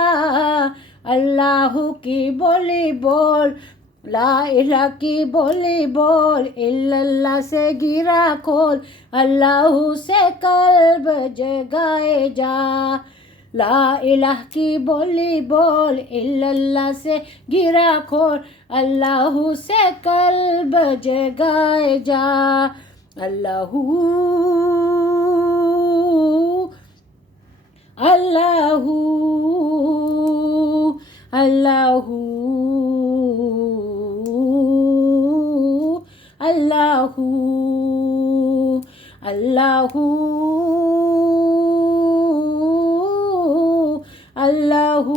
اللہ کی بولی بول، لا الہ کی بولی بول، الا اللہ سے گرا کھول، اللہ سے قلب جگائے جا. لا الہ کی بولی بول، الا اللہ سے گرا کھول، اللہ سے قلب جگائے جا. اللہ اللہ اللہ اللہ اللہ اللہ اللہ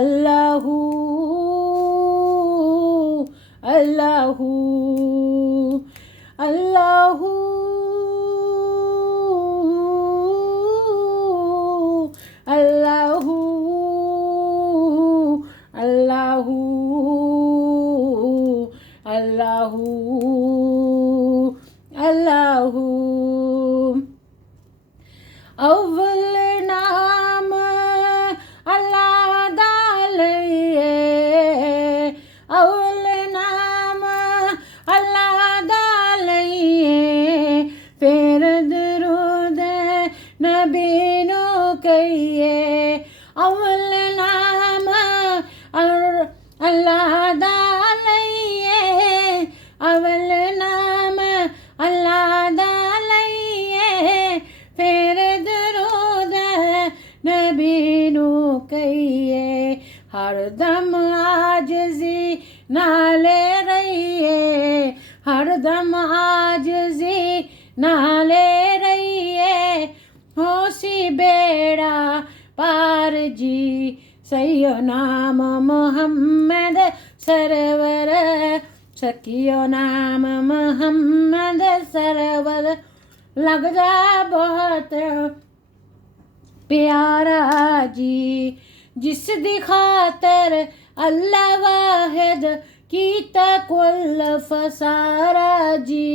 اللہ اللہ اللہ اللہ اللہ اللہ. اول نام اللہ دا لئیے، اول نام اللہ دا لئیے، پھر درود نبی نو کہیے. اول نام اللہ دا لئیے، اول نام اللہ دا لئیے، پھر درود نبی نو کہیے. ہر دم عاجزی نالے رہیے، ہر जी सैयो नाम मोहम्मद सरवर सखियो नाम मोहम्मद सरवर लगदा बहुत प्यारा जी जिस दी खातर अल्लाह वाहिद कीता कुल फसारा जी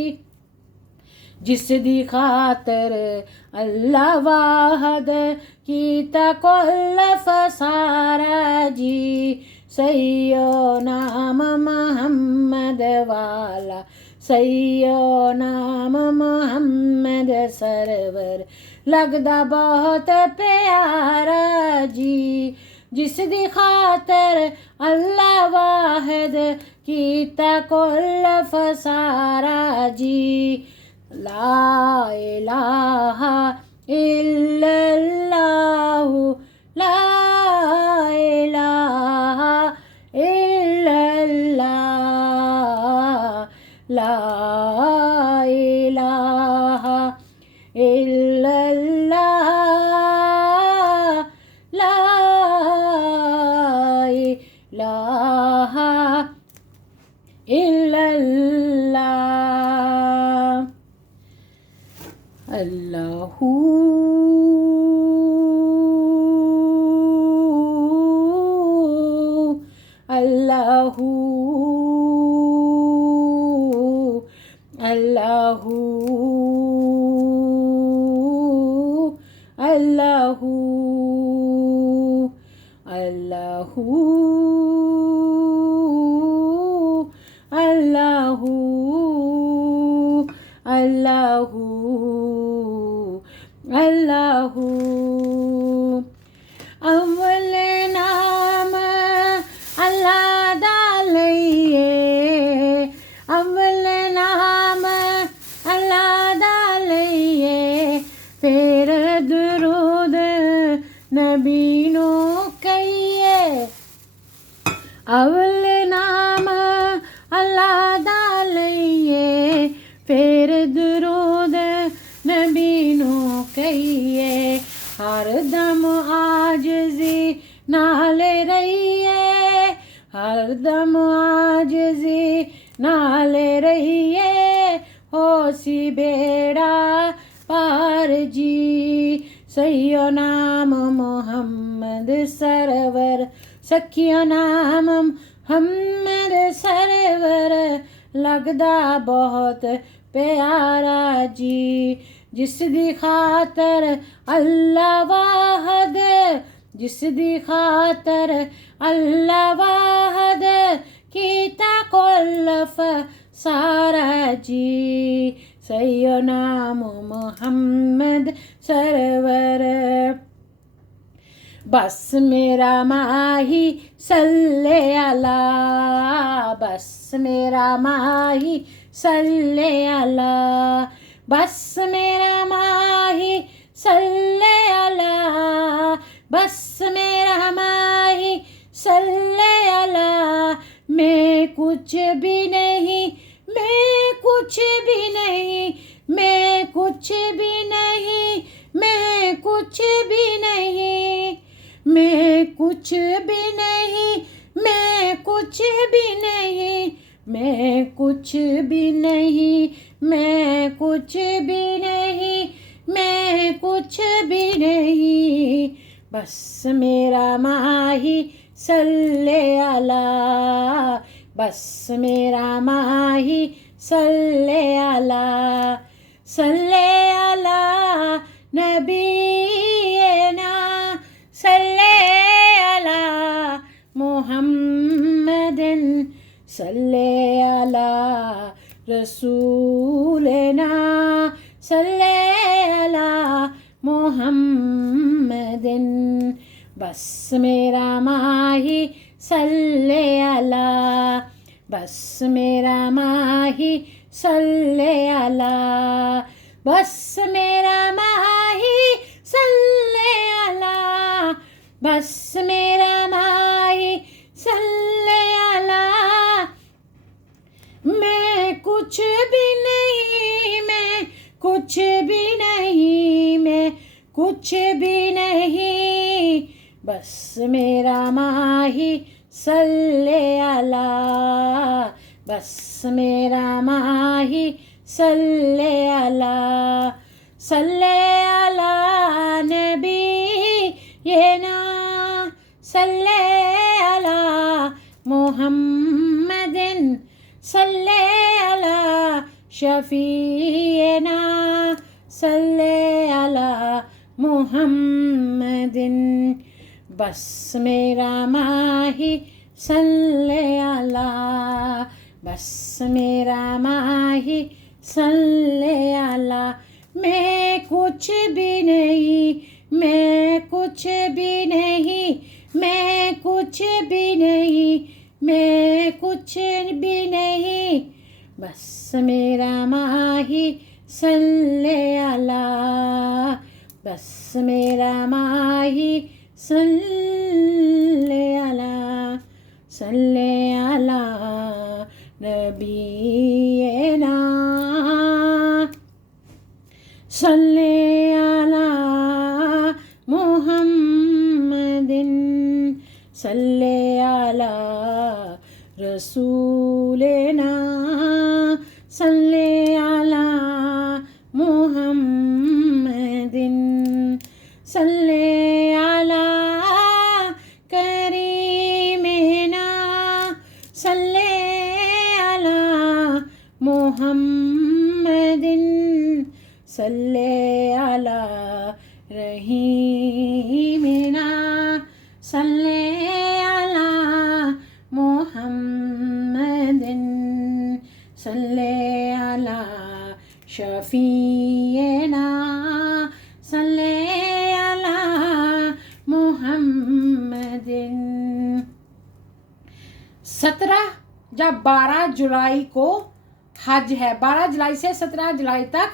जिस दी खातर अल्लाह वाहिद कीता कुल फसारा जी सैयो नाम मोहम्मद वाला सैयो नाम मोहम्मद सरवर लगदा बहुत प्यारा जी जिस दी खातर अल्लाह वाहिद कीता कुल फसारा जी ला इलाहा इल्लल्लाहु ला इलाहा इल्लल्लाह ला इलाहा इल्लल्लाह ला इलाहा इल्लल्लाह अल्लाहू अल्लाहू अल्लाहू अल्लाहू अल्लाहू अल्लाहू अल्लाहू अल्लाहू अव्वल नाम अल्लाह दा लइए अव्वल नाम अल्लाह दा लइए फिर दुरूद नबी नो कहिए अव्वल नाम अल्लाह दा लइए फिर दुरूद नबी नो कहिए हर दम आजिज़ी नाल रहिए हर दम आजिज़ी नाल रहिए हो सी बेड़ा पार जी सैयो नाम मोहम्मद सरवर सखियो नाम मोहम्मद सरवर लगदा बहुत प्यारा जी जिस दी खातर अल्लाह वाहिद जिस दी खातर अल्लाह वाहिद कीता कुल फसारा जी सैयो नाम मोहम्मद सरवर बस मेरा माही सल्ले अला बस मेरा माही सल्ले अला बस मेरा माही सल्ले अला बस मेरा माही सल्ले अला मैं कुछ भी नहीं मैं कुछ भी नहीं मैं कुछ भी नहीं मैं कुछ भी नहीं मैं कुछ भी नहीं मैं कुछ भी नहीं मैं कुछ भी नहीं मैं कुछ भी नहीं मैं कुछ भी नहीं बस मेरा माही सल्ले अला बस मेरा माही सल्ले अला नबीना सल्ले अला मुहम्मदिन सल्ले अला रसूलना सल्ले अला मुहम्मदिन बस मेरा माही सल्ले अला बस मेरा माही सल्ले अला बस मेरा माही सल्ले अला बस मेरा माही सल्ले अला मैं कुछ भी नहीं मैं कुछ भी नहीं मैं कुछ भी नहीं बस मेरा माही सल्ले अला, बस मेरा माही सल्ले अला, सल्ले अला नबी ये ना, सल्ले अला मुहम्मदिन, सल्ले अला शफीना, सल्ले अला मुहम्मदिन, बस मेरा माही सल्ले अला, बस मेरा माही सल्ले अला। मैं कुछ भी नहीं, मैं कुछ भी नहीं, मैं कुछ भी नहीं, मैं कुछ भी नहीं, बस मेरा माही सल्ले अला, बस मेरा माही सल्ले अला, सल्ले अला नबीना, सल्ले अला मुहम्मदिन, सल्ले अला रसूलना, सल्ले अला मुहम्मदिन, सल्ले अला करीमिना, सल्ले अला मुहम्मदिन, सल्ले अला रहीमिना, सल्ले अला मुहम्मदिन, सल्ले अला शफीना, सल्ले अला मुहम्मदिन। 17 या 12 जुलाई को हज है। 12 जुलाई से 17 जुलाई तक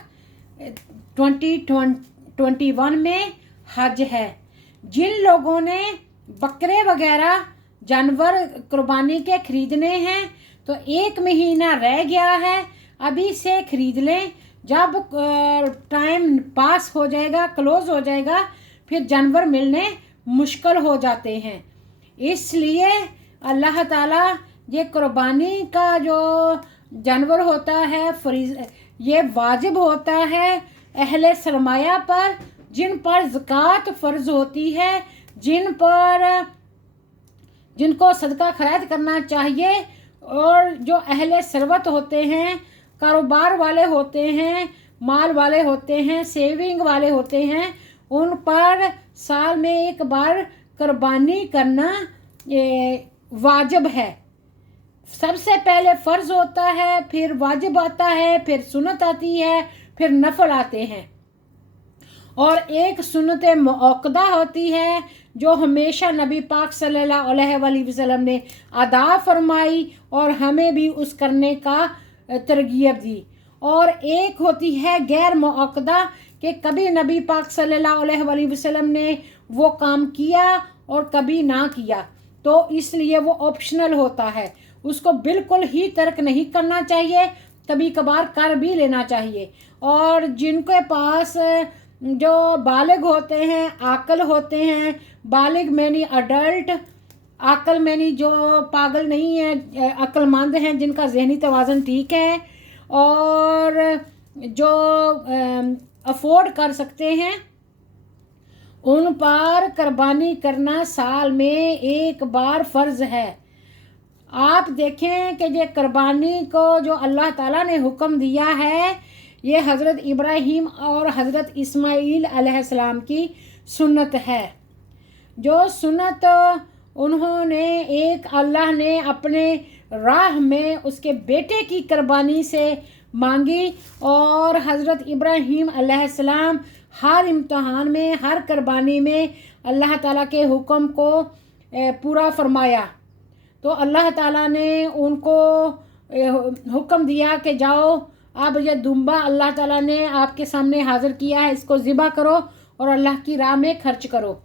2021 में हज है। जिन लोगों ने बकरे वगैरह जानवर कुर्बानी के खरीदने हैं तो 1 महीना रह गया है, अभी से खरीद लें। जब टाइम पास हो जाएगा, क्लोज हो जाएगा, फिर जानवर मिलने मुश्किल हो जाते हैं। इसलिए अल्लाह ताला ये कुर्बानी का जो जानवर होता है ये वाजिब होता है अहले सरमाया पर, जिन पर ज़कात फ़र्ज होती है, जिनको सदका खैरात करना चाहिए, और जो अहले सरवत होते हैं, कारोबार वाले होते हैं, माल वाले होते हैं, सेविंग वाले होते हैं, उन पर साल में 1 बार कुर्बानी करना वाजिब है। सबसे पहले फ़र्ज होता है, फिर वाजिब आता है, फिर सुन्नत आती है, फिर नफल आते हैं। और एक सुन्नत मुअक्कदा होती है जो हमेशा नबी पाक सल्लल्लाहु अलैहि वसल्लम ने अदा फरमाई और हमें भी उस करने का तरगीब दी। और एक होती है गैर मुअक्कदा कि कभी नबी पाक सल्लल्लाहु अलैहि वसल्लम ने वो काम किया और कभी ना किया, तो इसलिए वो ऑप्शनल होता है, उसको बिल्कुल ही तर्क नहीं करना चाहिए, कभी कभार कर भी लेना चाहिए। और जिनके पास जो बालिग होते हैं, आकल होते हैं, बालिग मैंने अडल्ट, अक्ल मैंने जो पागल नहीं है, अक्लमंद हैं, जिनका जहनी तवाज़ुन ठीक है और जो अफोर्ड कर सकते हैं, उन पर कुर्बानी करना साल में 1 बार फ़र्ज़ है। आप देखें कि ये कुर्बानी को जो अल्लाह ताला ने हुक्म दिया है, ये हज़रत इब्राहीम और हज़रत इस्माईल अलैहिस्सलाम की सुन्नत है। जो सुन्नत उन्होंने अल्लाह ने अपने राह में उसके बेटे की कुर्बानी से मांगी, और हज़रत इब्राहीम अलैहिस्सलाम हर इम्तहान में, हर कुर्बानी में अल्लाह ताला के हुक्म को पूरा फरमाया। तो अल्लाह ताला ने उनको हुक्म दिया कि जाओ, अब ये दुम्बा अल्लाह ताला ने आपके सामने हाज़िर किया है, इसको ज़िबा करो और अल्लाह की राह में खर्च करो।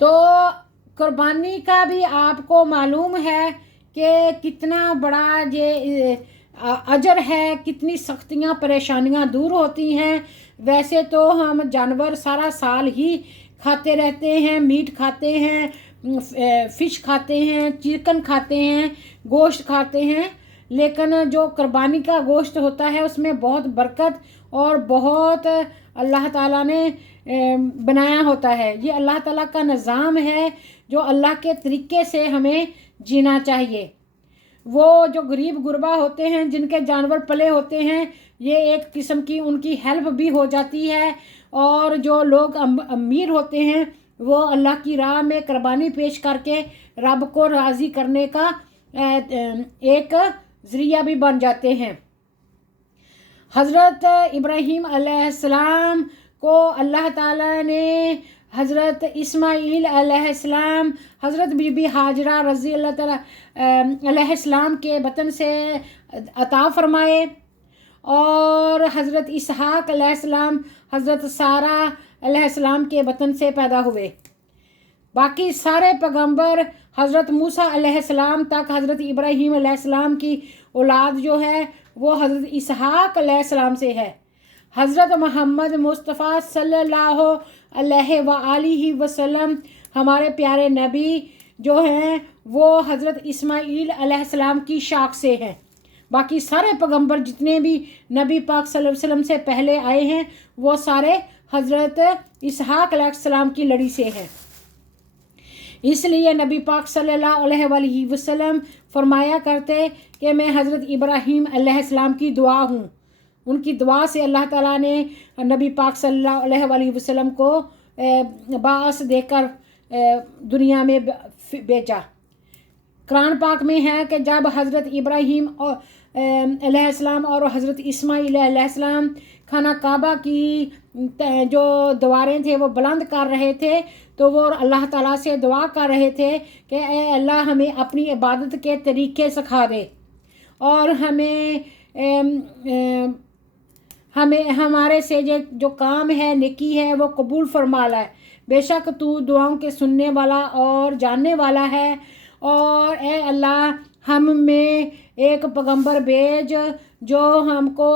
तो कुर्बानी का भी आपको मालूम है कि कितना बड़ा ये अजर है, कितनी सख्तियाँ परेशानियाँ दूर होती हैं। वैसे तो हम जानवर सारा साल ही खाते रहते हैं, मीट खाते हैं, फ़िश खाते हैं, चिकन खाते हैं, गोश्त खाते हैं, लेकिन जो कुर्बानी का गोश्त होता है उसमें बहुत बरकत और बहुत अल्लाह ताला ने बनाया होता है। ये अल्लाह ताला का निज़ाम है जो अल्लाह के तरीके से हमें जीना चाहिए। वो जो गरीब गुरबा होते हैं जिनके जानवर पले होते हैं, ये एक किस्म की उनकी हेल्प भी हो जाती है। और जो लोग अमीर होते हैं वो अल्लाह की राह में कुर्बानी पेश करके रब को राज़ी करने का एक ज़रिया भी बन जाते हैं। हज़रत इब्राहीम अलैहिस्सलाम को अल्लाह ताला ने हज़रत इस्माईल अलैहिस्सलाम, हज़रत बीबी हाजरा रज़ी अल्लाह ताला अलैहिस्सलाम के बतन से अता फरमाए, और हज़रत इसहाक़ अलैहिस्सलाम हज़रत सारा अलैहिस्सलाम के बतन से पैदा हुए। बाकी सारे पैगंबर हज़रत मूसा अलैहिस्सलाम तक हज़रत इब्राहीम अलैहिस्सलाम की औलाद जो है वो हज़रत इसहाक़ अलैहिस्सलाम से है। हज़रत मोहम्मद मुस्तफ़ा सल्लल्लाहु अलैहि वसल्लम हमारे प्यारे नबी जो हैं वो हज़रत इस्माईल अलैहिस्सलाम की शाख से हैं। बाकी सारे पैगंबर जितने भी नबी पाक सल्लल्लाहु अलैहि वसल्लम से पहले आए हैं वो सारे हज़रत इसहाक़ अलैहिस्सलाम की लड़ी से हैं। इसलिए नबी पाक सल्लल्लाहु अलैहि वसल्लम फरमाया करते कि मैं हज़रत इब्राहीम अलैहिस्सलाम की दुआ हूँ। उनकी दुआ से अल्लाह ताला ने नबी पाक सल्लल्लाहु अलैहि वसल्लम को बास देकर दुनिया में भेजा। कुरान पाक में है कि जब हज़रत इब्राहीम अलैहिस्सलाम और हज़रत इस्माईल अलैहिस्सलाम खाना काबा की जो दीवारें थे वो बुलंद कर रहे थे, तो वो अल्लाह ताला से दुआ कर रहे थे कि ए अल्लाह हमें अपनी इबादत के तरीके सिखा दे और हमें हमारे से जो काम है नेकी है वो कबूल फरमा ला है। बेशक तू दुआओं के सुनने वाला और जानने वाला है। और ए अल्लाह हम में एक पैगंबर भेज जो हमको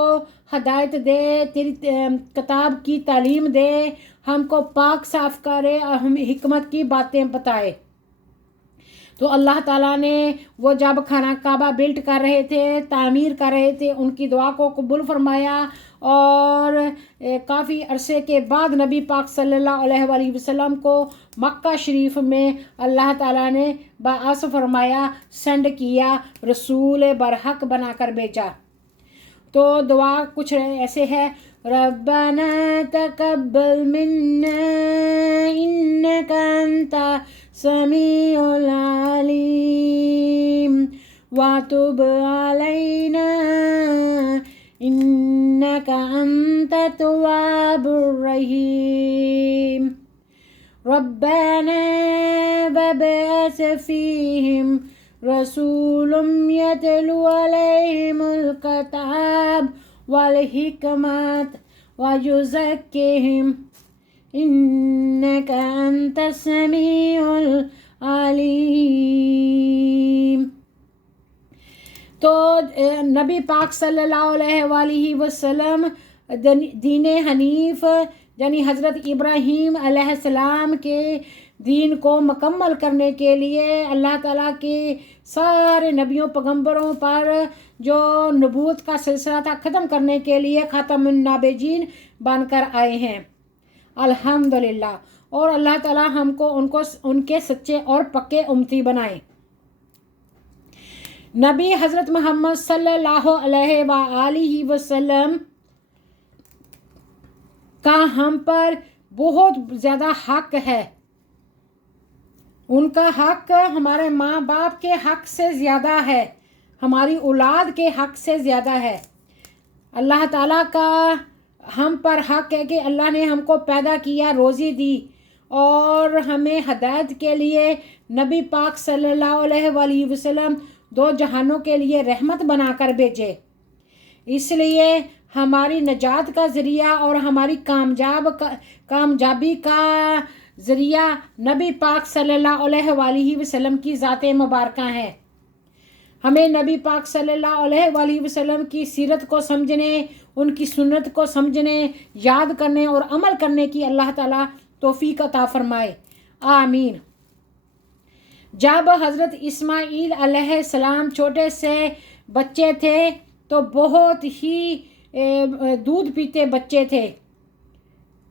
हदायत दे, तेरी किताब की तालीम दे, हमको पाक साफ करे और हम हिकमत की बातें बताए। तो अल्लाह ताला ने वो जब खाना काबा बिल्ट कर रहे थे, तामीर कर रहे थे, उनकी दुआ को कबूल फरमाया। और काफ़ी अरसे के बाद नबी पाक सल्लल्लाहु अलैहि वसल्लम को मक्का शरीफ में अल्लाह ताला ने बाअस फरमाया, सेंड किया, रसूल बरहक बनाकर भेजा। तो दुआ कुछ ऐसे है, रब्बना तकब्बल मिन्ना इन्नका अंता समीउल अलीम वातुब अलैना इन्नका अंता तव्वाबुर रहीम रब्बना वबअस फीहिम रसूलुम यतलु अलैहिमुल किताब वल हिकमत वयुज़क्किहिम इन्नका अंतस समीउल अलीम। तो नबी पाक सल्लल्लाहु अलैहि वसल्लम दीन हनीफ यानी हज़रत इब्राहीम अलैहिस्सलाम के दीन को मुकम्मल करने के लिए अल्लाह ताला के सारे नबियों पैगंबरों पर जो नबूवत का सिलसिला था ख़त्म करने के लिए ख़ातमुन नबीयीन बनकर आए हैं, अल्हम्दुलिल्लाह। और अल्लाह ताला हमको उनके सच्चे और पक्के उम्मती बनाए। नबी हज़रत मोहम्मद सल्लल्लाहु अलैहि वसल्लम का हम पर बहुत ज़्यादा हक़ है। उनका हक़ हमारे माँ बाप के हक़ से ज़्यादा है, हमारी औलाद के हक़ से ज़्यादा है। अल्लाह ताला का हम पर हक़ है कि अल्लाह ने हमको पैदा किया, रोज़ी दी और हमें हदायत के लिए नबी पाक सल्लल्लाहु अलैहि वसल्लम दो जहानों के लिए रहमत बनाकर भेजे। इसलिए हमारी नजात का ज़रिया और हमारी कामयाबी का ज़रिया नबी पाक सल्लल्लाहु अलैहि वसल्लम की ज़ात मुबारका है। हमें नबी पाक सल्लल्लाहु अलैहि वसल्लम की सीरत को समझने, उनकी सुन्नत को समझने, याद करने और अमल करने की अल्लाह ताला तौफीक अता फरमाए, आमीन। जब हज़रत इस्माईल अलैहिस्सलाम छोटे से बच्चे थे तो बहुत ही दूध पीते बच्चे थे,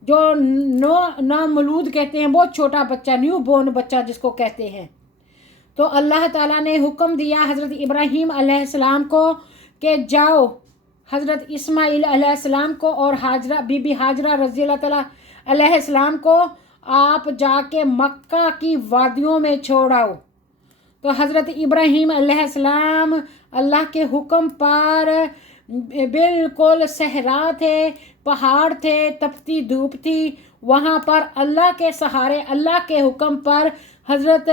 जो नामौलूद कहते हैं, बहुत छोटा बच्चा, न्यू बोर्न बच्चा जिसको कहते हैं। तो अल्लाह ताला ने हुक्म दिया हज़रत इब्राहीम अलैहिस्सलाम को कि जाओ हज़रत इस्माईल अलैहिस्सलाम को और हाजरा बीबी हाजरा रज़ी अल्लाह ताला अलैहिस्सलाम को आप जाके मक्का की वादियों में छोड़ आओ। तो हज़रत इब्राहीम अलैहिस्सलाम अल्लाह के हुक्म पर बिल्कुल सहरा थे, पहाड़ थे, तपती धूप थी, वहाँ पर अल्लाह के सहारे अल्लाह के हुक्म पर हज़रत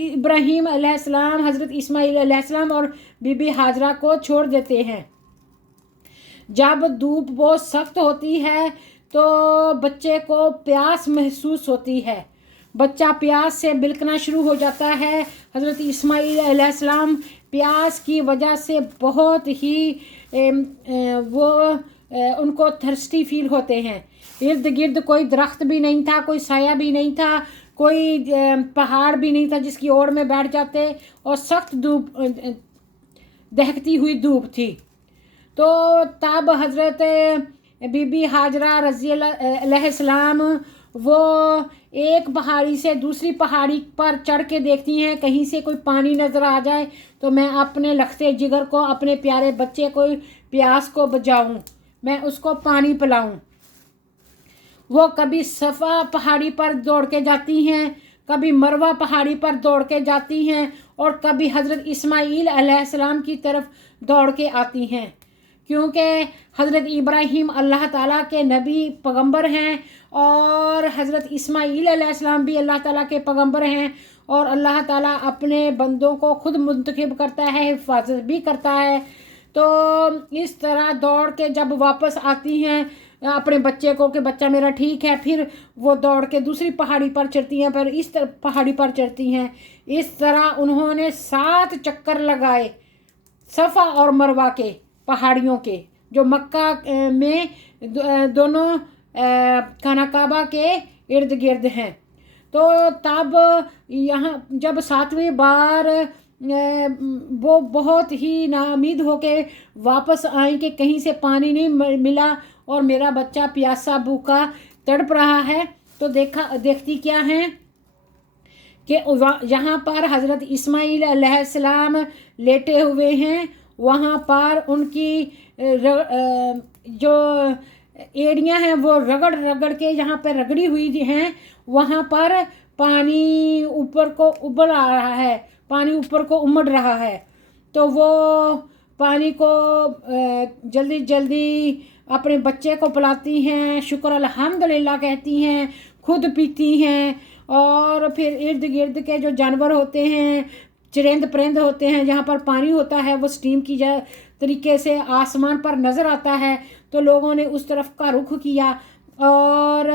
इब्राहीम अलैहिस्सलाम हज़रत इस्माईल अलैहिस्सलाम और बीबी हाजरा को छोड़ देते हैं। जब धूप बहुत सख्त होती है तो बच्चे को प्यास महसूस होती है, बच्चा प्यास से बिलकना शुरू हो जाता है। हज़रत इस्माईल अलैहिस्सलाम प्यास की वजह से बहुत ही उनको थर्स्टी फील होते हैं। इर्द गिर्द कोई दरख्त भी नहीं था, कोई साया भी नहीं था, कोई पहाड़ भी नहीं था जिसकी ओर में बैठ जाते, और सख्त धूप, दहकती हुई धूप थी। तो तब हज़रत बीबी हाजरा रज़ी अलैहिस्सलाम वो एक पहाड़ी से दूसरी पहाड़ी पर चढ़ के देखती हैं, कहीं से कोई पानी नज़र आ जाए तो मैं अपने लखते जिगर को, अपने प्यारे बच्चे को प्यास को बुझाऊं, मैं उसको पानी पिलाऊं। वो कभी सफ़ा पहाड़ी पर दौड़ के जाती हैं, कभी मरवा पहाड़ी पर दौड़ के जाती हैं, और कभी हज़रत इस्माईल अलैहिस्सलाम की तरफ दौड़ के आती हैं, क्योंकि हज़रत इब्राहीम अल्लाह ताला के नबी पैगंबर हैं और हज़रत इस्माईल अलैहिस्सलाम भी अल्लाह ताला के पैगंबर हैं, और अल्लाह ताला अपने बंदों को खुद मुंतखब करता है, हिफाजत भी करता है। तो इस तरह दौड़ के जब वापस आती हैं अपने बच्चे को कि बच्चा मेरा ठीक है, फिर वो दौड़ के दूसरी पहाड़ी पर चढ़ती हैं, फिर इस तरह पहाड़ी पर चढ़ती हैं। इस तरह उन्होंने 7 चक्कर लगाए सफ़ा और मरवा के पहाड़ियों के, जो मक्का में दोनों खाना काबा के इर्द गिर्द हैं। तो तब यहाँ जब 7वीं बार वो बहुत ही नाउम्मीद होके वापस आए कि कहीं से पानी नहीं मिला और मेरा बच्चा प्यासा भूखा तड़प रहा है, तो देखती क्या हैं कि यहाँ पर हज़रत इस्माईल अलैहिस्सलाम लेटे हुए हैं, वहाँ पर उनकी जो एड़ियाँ हैं वो रगड़ रगड़ के यहाँ पर रगड़ी हुई हैं, वहाँ पर पानी ऊपर को उबल आ रहा है, पानी ऊपर को उमड़ रहा है। तो वो पानी को जल्दी जल्दी अपने बच्चे को पिलाती हैं, शुक्र अल्हम्दुलिल्लाह कहती हैं, खुद पीती हैं, और फिर इर्द गिर्द के जो जानवर होते हैं, चरिंद परिंद होते हैं, जहाँ पर पानी होता है वो स्टीम की तरीके से आसमान पर नज़र आता है, तो लोगों ने उस तरफ का रुख किया। और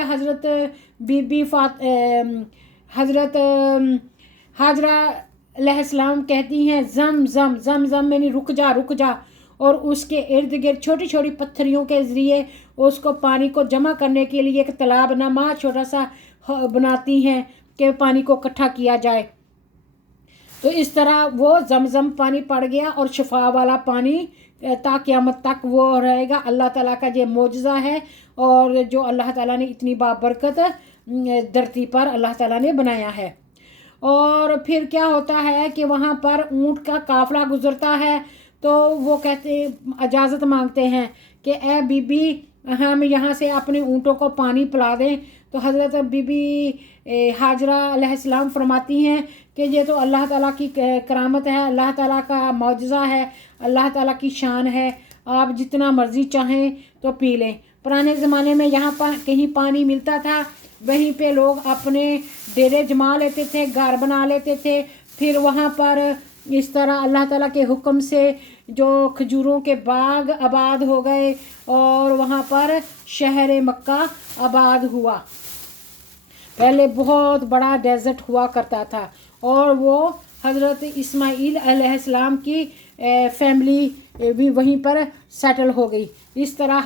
हज़रत हाजरा अलैहिस्सलाम कहती हैं ज़म ज़म ज़म ज़म, मैंने रुक जा, और उसके इर्द गिर्द छोटी छोटी पत्थरियों के ज़रिए उसको पानी को जमा करने के लिए एक तालाब नमा छोटा सा बनाती हैं कि पानी को इकट्ठा किया जाए। तो इस तरह वो ज़मज़म पानी पड़ गया और शफा वाला पानी ता क़यामत तक वो रहेगा। अल्लाह ताला का ये मौजज़ा है, और जो अल्लाह ताला ने इतनी बाबरकत धरती पर अल्लाह ताला ने बनाया है। और फिर क्या होता है कि वहाँ पर ऊँट का काफ़िला गुज़रता है, तो वो कहते इजाज़त मांगते हैं कि ए बीबी हम यहाँ से अपने ऊँटों को पानी पिला दें। तो हज़रत बीबी हाजरा अलैहिस्सलाम फरमाती हैं कि ये तो अल्लाह ताला की करामत है, अल्लाह ताला का मौजज़ा है, अल्लाह ताला की शान है, आप जितना मर्ज़ी चाहें तो पी लें। पुराने ज़माने में यहाँ पर कहीं पानी मिलता था, वहीं पे लोग अपने डेरे जमा लेते थे, घर बना लेते थे, फिर वहाँ पर इस तरह अल्लाह ताला के हुक्म से जो खजूरों के बाग आबाद हो गए और वहाँ पर शहर मक्का आबाद हुआ। पहले बहुत बड़ा डेजर्ट हुआ करता था, और वो हज़रत इस्माईल अलैहिस्सलाम की फैमिली भी वहीं पर सेटल हो गई। इस तरह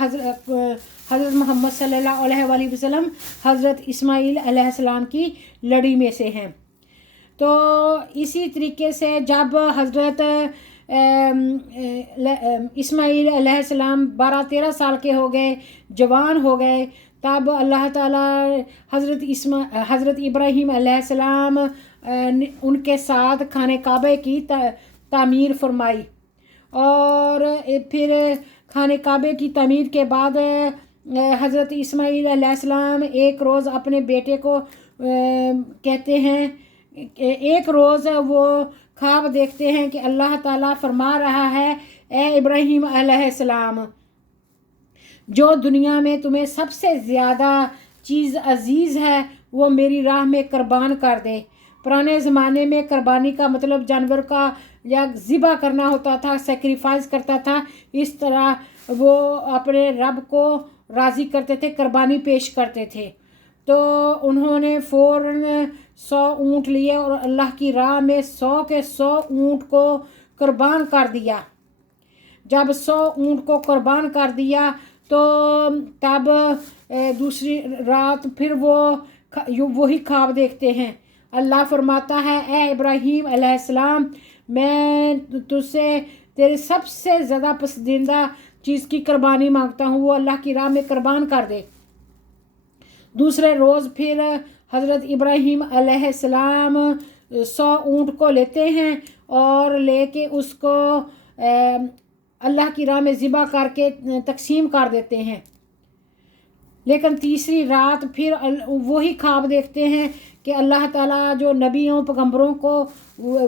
हज़रत मोहम्मद सल्लल्लाहु अलैहि वसल्लम हज़रत इस्माईल अलैहिस्सलाम की लड़ी में से हैं। तो इसी तरीके से जब हज़रत इस्माईल अलैहिस्सलाम 12-13 साल के हो गए, जवान हो गए, तब अल्लाह ताला हज़रत इब्राहीम अलैहिस्सलाम उनके साथ खाने काबे की तामीर फरमाई। और फिर खाने काबे की तामीर के बाद हज़रत इस्माईल अलैहिस्सलाम एक रोज़ अपने बेटे को कहते हैं, एक रोज़ वो ख्वाब देखते हैं कि अल्लाह ताला फरमा रहा है, ए इब्राहीम अलैहिस्सलाम, जो दुनिया में तुम्हें सबसे ज़्यादा चीज़ अजीज़ है वो मेरी राह में कुर्बान कर दे। पुराने ज़माने में कुर्बानी का मतलब जानवर का या ज़िबा करना होता था, सेक्रीफाइस करता था। इस तरह वो अपने रब को राज़ी करते थे, कुर्बानी पेश करते थे। तो उन्होंने फ़ौरन 100 ऊँट लिए और अल्लाह की राह में 100 के 100 ऊँट को कुर्बान कर दिया। जब 100 ऊँट को कुर्बान कर दिया तो तब दूसरी रात फिर वो वही ख्वाब देखते हैं। अल्लाह फरमाता है, ए इब्राहीम अलैहिस्सलाम, मैं तुझसे तेरे सबसे ज़्यादा पसंदीदा चीज़ की कुर्बानी मांगता हूँ, वो अल्लाह की राह में कुर्बान कर दे। दूसरे रोज़ फिर हज़रत इब्राहीम अलैहिस्सलाम 100 ऊँट को लेते हैं और लेके उसको अल्लाह की राह में ज़िबा करके तकसीम कर देते हैं। लेकिन तीसरी रात फिर वही ख्वाब देखते हैं कि अल्लाह ताला जो नबियों पैगम्बरों को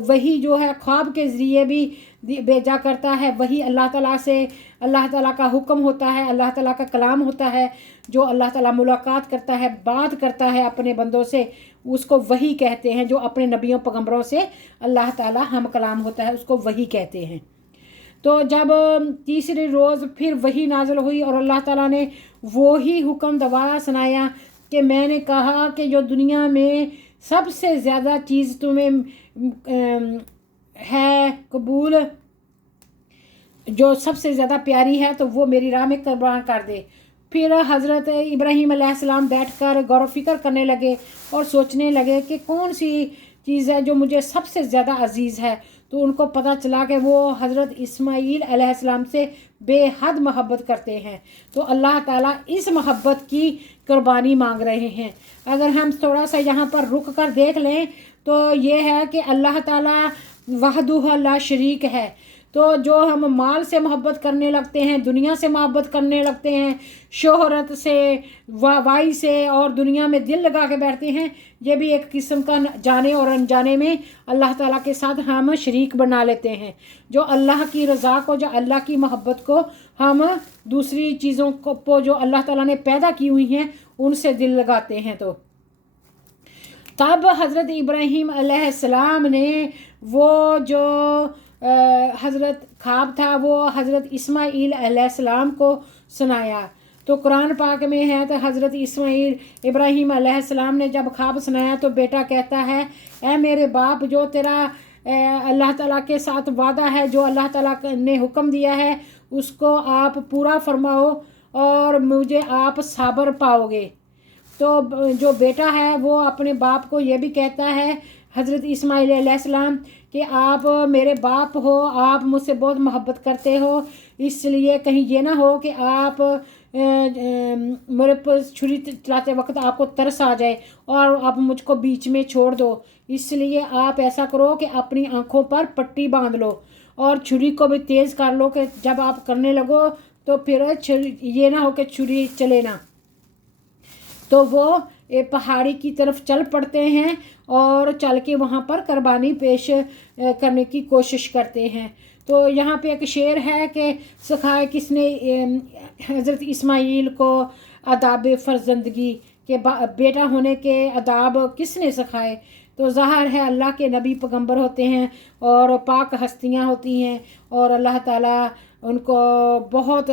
वही जो है ख्वाब के ज़रिए भी भेजा करता है, वही अल्लाह ताला से अल्लाह ताला का हुक्म होता है, अल्लाह ताला का कलाम होता है, जो अल्लाह ताला मुलाकात करता है, बात करता है अपने बंदों से, उसको वही कहते हैं। जो अपने नबियों पैगम्बरों से अल्लाह ताला हम कलाम होता है, उसको वही कहते हैं। तो जब तीसरे रोज़ फिर वही नाज़िल हुई और अल्लाह ताला ने वही हुक्म दोबारा सुनाया कि मैंने कहा कि जो दुनिया में सबसे ज़्यादा चीज़ तुम्हें है कबूल, जो सबसे ज़्यादा प्यारी है, तो वो मेरी राह में कुर्बान कर दे। फिर हज़रत इब्राहीम अलैहिस्सलाम बैठकर गौर फ़िक्र करने लगे और सोचने लगे कि कौन सी चीज़ है जो मुझे सबसे ज़्यादा अजीज़ है। तो उनको पता चला कि वो हज़रत इस्माईल अलैहिस्सलाम से बेहद मोहब्बत करते हैं। तो अल्लाह ताला इस मोहब्बत की कुर्बानी मांग रहे हैं। अगर हम थोड़ा सा यहाँ पर रुक कर देख लें तो ये है कि अल्लाह ताला वहदहू ला शरीक है। तो जो हम माल से मोहब्बत करने लगते हैं, दुनिया से मोहब्बत करने लगते हैं, शोहरत से, वाई से और दुनिया में दिल लगा के बैठते हैं, ये भी एक किस्म का जाने और अनजाने में अल्लाह ताला के साथ हम शरीक बना लेते हैं। जो अल्लाह की रज़ा को, जो अल्लाह की मोहब्बत को हम दूसरी चीज़ों को जो अल्लाह ताला ने पैदा की हुई हैं उनसे दिल लगाते हैं। तो तब हज़रत इब्राहीम अलैहिस्सलाम ने वो जो हज़रत ख्वाब था वो हज़रत इस्माईल अलैहिस्सलाम को सुनाया। तो कुरान पाक में है तो हज़रत इब्राहीम अलैहिस्सलाम ने जब ख्वाब सुनाया तो बेटा कहता है, ए मेरे बाप, जो तेरा अल्लाह ताला के साथ वादा है, जो अल्लाह ताला ने हुक्म दिया है, उसको आप पूरा फरमाओ और मुझे आप साबर पाओगे। तो जो बेटा है वो अपने बाप को ये भी कहता है, हज़रत इस्माईल अलैहिस्सलाम, कि आप मेरे बाप हो, आप मुझसे बहुत मोहब्बत करते हो, इसलिए कहीं ये ना हो कि आप मेरे पर छुरी चलाते वक्त आपको तरस आ जाए और आप मुझको बीच में छोड़ दो। इसलिए आप ऐसा करो कि अपनी आँखों पर पट्टी बांध लो और छुरी को भी तेज़ कर लो कि जब आप करने लगो तो फिर ये ना हो कि छुरी चले ना। तो वो एक पहाड़ी की तरफ चल पड़ते हैं और चल के वहाँ पर कुर्बानी पेश करने की कोशिश करते हैं। तो यहाँ पे एक शेर है कि सिखाए किसने हज़रत इस्माईल को आदाब फ़र्जंदगी के बेटा होने के आदाब किसने सिखाए। तो ज़ाहिर है अल्लाह के नबी पैगंबर होते हैं और पाक हस्तियाँ होती हैं और अल्लाह ताला उनको बहुत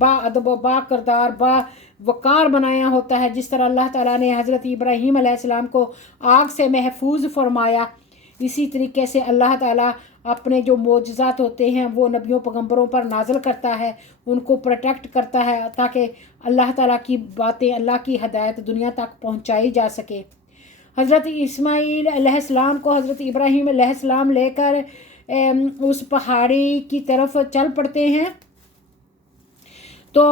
बाअदब, बा किरदार, बा वक़ार बनाया होता है। जिस तरह अल्लाह ताला ने हज़रत इब्राहीम अलैहिस्सलाम को आग से महफूज फरमाया, इसी तरीके से अल्लाह ताला اپنے جو معجزات ہوتے ہیں وہ نبیوں پیغمبروں پر نازل کرتا ہے، ان کو پروٹیکٹ کرتا ہے تاکہ اللہ تعالیٰ کی باتیں، اللہ کی ہدایت دنیا تک پہنچائی جا سکے۔ حضرت اسماعیل علیہ السلام کو حضرت ابراہیم علیہ السلام لے کر اس پہاڑی کی طرف چل پڑتے ہیں، تو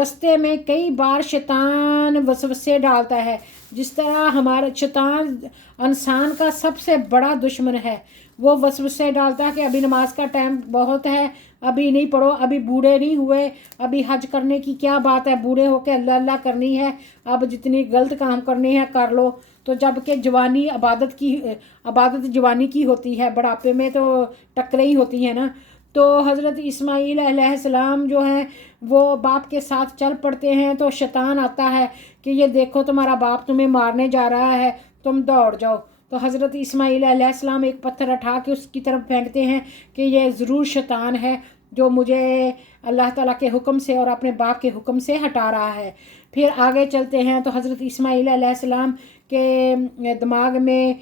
رستے میں کئی بار شیطان وسوسے ڈالتا ہے، جس طرح ہمارا شیطان انسان کا سب سے بڑا دشمن ہے۔ وہ وسوسے ڈالتا ہے کہ ابھی نماز کا ٹائم بہت ہے، ابھی نہیں پڑھو، ابھی بوڑھے نہیں ہوئے، ابھی حج کرنے کی کیا بات ہے، بوڑھے ہو کے اللہ اللہ کرنی ہے، اب جتنی غلط کام کرنی ہے کر لو۔ تو جب کہ جوانی عبادت جوانی کی ہوتی ہے، بڑھاپے میں تو ٹکریں ہی ہوتی ہیں نا۔ تو حضرت اسماعیل علیہ السلام جو ہیں وہ باپ کے ساتھ چل پڑتے ہیں، تو شیطان آتا ہے کہ یہ دیکھو تمہارا باپ تمہیں مارنے جا رہا ہے، تم دوڑ جاؤ۔ تو حضرت اسماعیل علیہ السلام ایک پتھر اٹھا کے اس کی طرف پھینکتے ہیں کہ یہ ضرور شیطان ہے جو مجھے اللہ تعالیٰ کے حکم سے اور اپنے باپ کے حکم سے ہٹا رہا ہے۔ پھر آگے چلتے ہیں تو حضرت اسماعیل علیہ السلام کے دماغ میں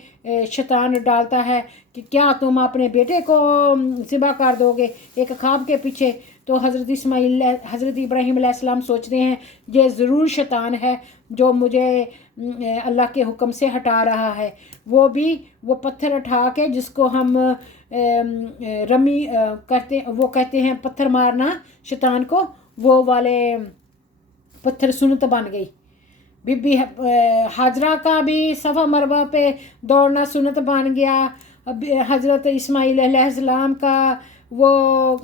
شیطان ڈالتا ہے کہ کیا تم اپنے بیٹے کو ذبح کر دو گے ایک خواب کے پیچھے؟ تو حضرت ابراہیم علیہ السلام سوچتے ہیں یہ ضرور شیطان ہے جو مجھے اللہ کے حکم سے ہٹا رہا ہے۔ وہ پتھر اٹھا کے جس کو ہم رمی کرتے، وہ کہتے ہیں پتھر مارنا شیطان کو، وہ والے پتھر سنت بن گئی۔ بی بی حاجرہ کا بھی صفا مروہ پہ دوڑنا سنت بن گیا۔ حضرت اسماعیل علیہ السلام کا وہ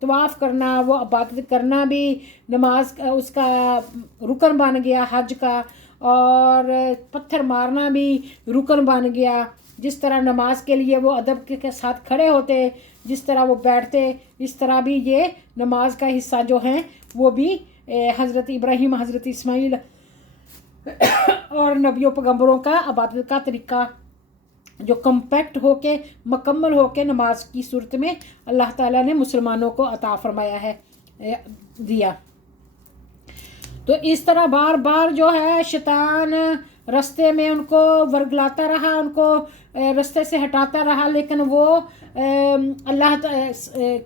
طواف کرنا، وہ عبادت کرنا بھی نماز کا اس کا رکن بن گیا حج کا، اور پتھر مارنا بھی رکن بن گیا۔ جس طرح نماز کے لیے وہ ادب کے ساتھ کھڑے ہوتے، جس طرح وہ بیٹھتے، اس طرح بھی یہ نماز کا حصہ جو ہیں وہ بھی حضرت ابراہیم، حضرت اسماعیل اور نبیوں پیغمبروں کا عبادت کا طریقہ جو کمپیکٹ ہو کے مکمل ہو کے نماز کی صورت میں اللہ تعالیٰ نے مسلمانوں کو عطا فرمایا ہے، دیا۔ تو اس طرح بار بار جو ہے شیطان رستے میں ان کو ورگلاتا رہا، ان کو رستے سے ہٹاتا رہا، لیکن وہ اللہ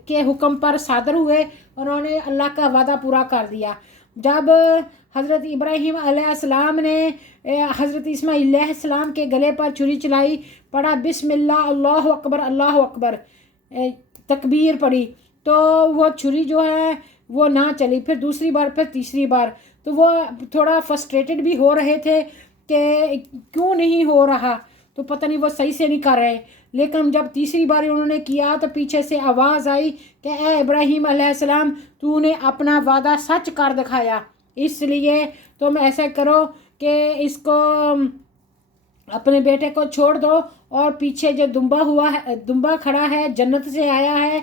کے حکم پر صادر ہوئے، انہوں نے اللہ کا وعدہ پورا کر دیا۔ جب حضرت ابراہیم علیہ السلام نے حضرت اسماعیل علیہ السلام کے گلے پر چھری چلائی، پڑھا بسم اللہ اللہ اکبر اللہ اکبر، تکبیر پڑھی، تو وہ چھری جو ہے وہ نہ چلی۔ پھر دوسری بار، پھر تیسری بار، تو وہ تھوڑا فرسٹریٹڈ بھی ہو رہے تھے کہ کیوں نہیں ہو رہا، تو پتہ نہیں وہ صحیح سے نہیں کر رہے۔ لیکن جب تیسری بار انہوں نے کیا تو پیچھے سے آواز آئی کہ اے ابراہیم علیہ السلام، تو نے اپنا وعدہ سچ کر دکھایا، اس لیے تم ایسا کرو کہ اس کو اپنے بیٹے کو چھوڑ دو، اور پیچھے جو دمبا کھڑا ہے جنت سے آیا ہے،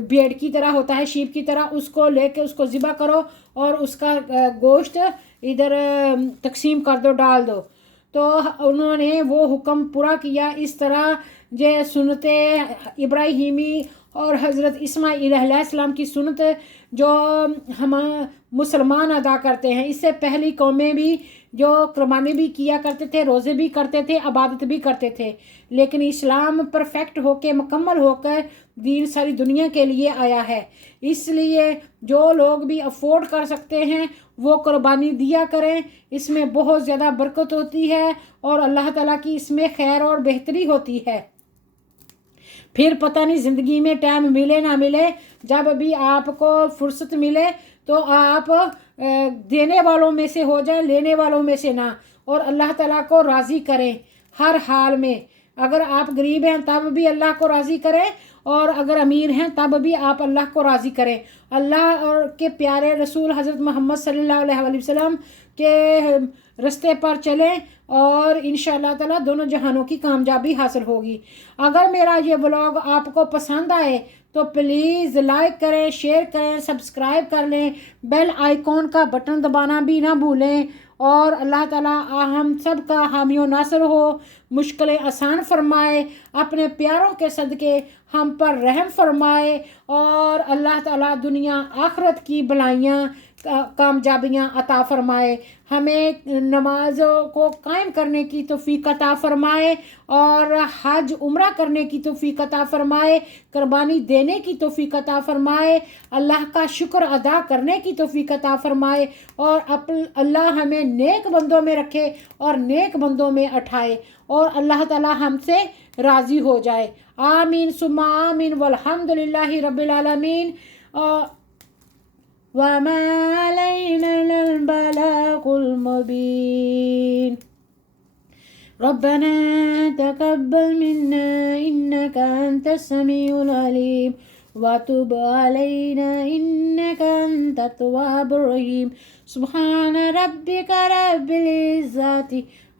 بھیڑ کی طرح ہوتا ہے، شیپ کی طرح، اس کو لے کے اس کو ذبح کرو اور اس کا گوشت ادھر تقسیم کر دو، ڈال دو۔ تو انہوں نے وہ حکم پورا کیا۔ اس طرح یہ سنت ابراہیمی اور حضرت اسماعیل علیہ السلام کی سنت جو ہم مسلمان ادا کرتے ہیں، اس سے پہلی قومیں بھی جو قربانی بھی کیا کرتے تھے، روزے بھی کرتے تھے، عبادت بھی کرتے تھے، لیکن اسلام پرفیکٹ ہو کے مکمل ہو کر دین ساری دنیا کے لیے آیا ہے۔ اس لیے جو لوگ بھی افورڈ کر سکتے ہیں وہ قربانی دیا کریں، اس میں بہت زیادہ برکت ہوتی ہے اور اللہ تعالیٰ کی اس میں خیر اور بہتری ہوتی ہے۔ پھر پتہ نہیں زندگی میں ٹائم ملے نہ ملے، جب بھی آپ کو فرصت ملے تو آپ دینے والوں میں سے ہو جائیں، لینے والوں میں سے نہ، اور اللہ تعالیٰ کو راضی کریں ہر حال میں۔ اگر آپ غریب ہیں تب بھی اللہ کو راضی کریں، اور اگر امیر ہیں تب بھی آپ اللہ کو راضی کریں۔ اللہ اور کے پیارے رسول حضرت محمد صلی اللہ علیہ وسلم کے رستے پر چلیں، اور انشاءاللہ تعالیٰ دونوں جہانوں کی کامیابی حاصل ہوگی۔ اگر میرا یہ ولاگ آپ کو پسند آئے تو پلیز لائک کریں، شیئر کریں، سبسکرائب کر لیں، بیل آئیکن کا بٹن دبانا بھی نہ بھولیں، اور اللہ تعالیٰ ہم سب کا حامی و ناصر ہو، مشکلیں آسان فرمائے، اپنے پیاروں کے صدقے ہم پر رحم فرمائے، اور اللہ تعالیٰ دنیا آخرت کی بلائیاں کامیابیاں عطا فرمائے، ہمیں نمازوں کو قائم کرنے کی توفیق عطا فرمائے، اور حج عمرہ کرنے کی توفیق عطا فرمائے، قربانی دینے کی توفیق عطا فرمائے، اللہ کا شکر ادا کرنے کی توفیق عطا فرمائے، اور اللہ ہمیں نیک بندوں میں رکھے اور نیک بندوں میں اٹھائے، اور اللہ تعالی ہم سے راضی ہو جائے۔ آمین ثم آمین والحمد للہ رب العالمین۔ وَمَا عَلَيْنَا إِلَّا الْبَلَاغُ الْمُبِينُ رَبَّنَا تَقَبَّلْ مِنَّا إِنَّكَ أَنْتَ السَّمِيعُ الْعَلِيمُ وَتُبْ عَلَيْنَا إِنَّكَ أَنْتَ التَّوَّابُ الرَّحِيمُ سُبْحَانَ رَبِّكَ رَبِّ الْعِزَّةِ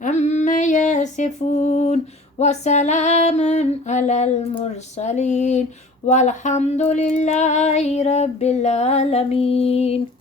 عَمَّا يَصِفُونَ وَسَلَامٌ عَلَى الْمُرْسَلِينَ وَالْحَمْدُ لِلَّهِ رَبِّ الْعَالَمِينَ۔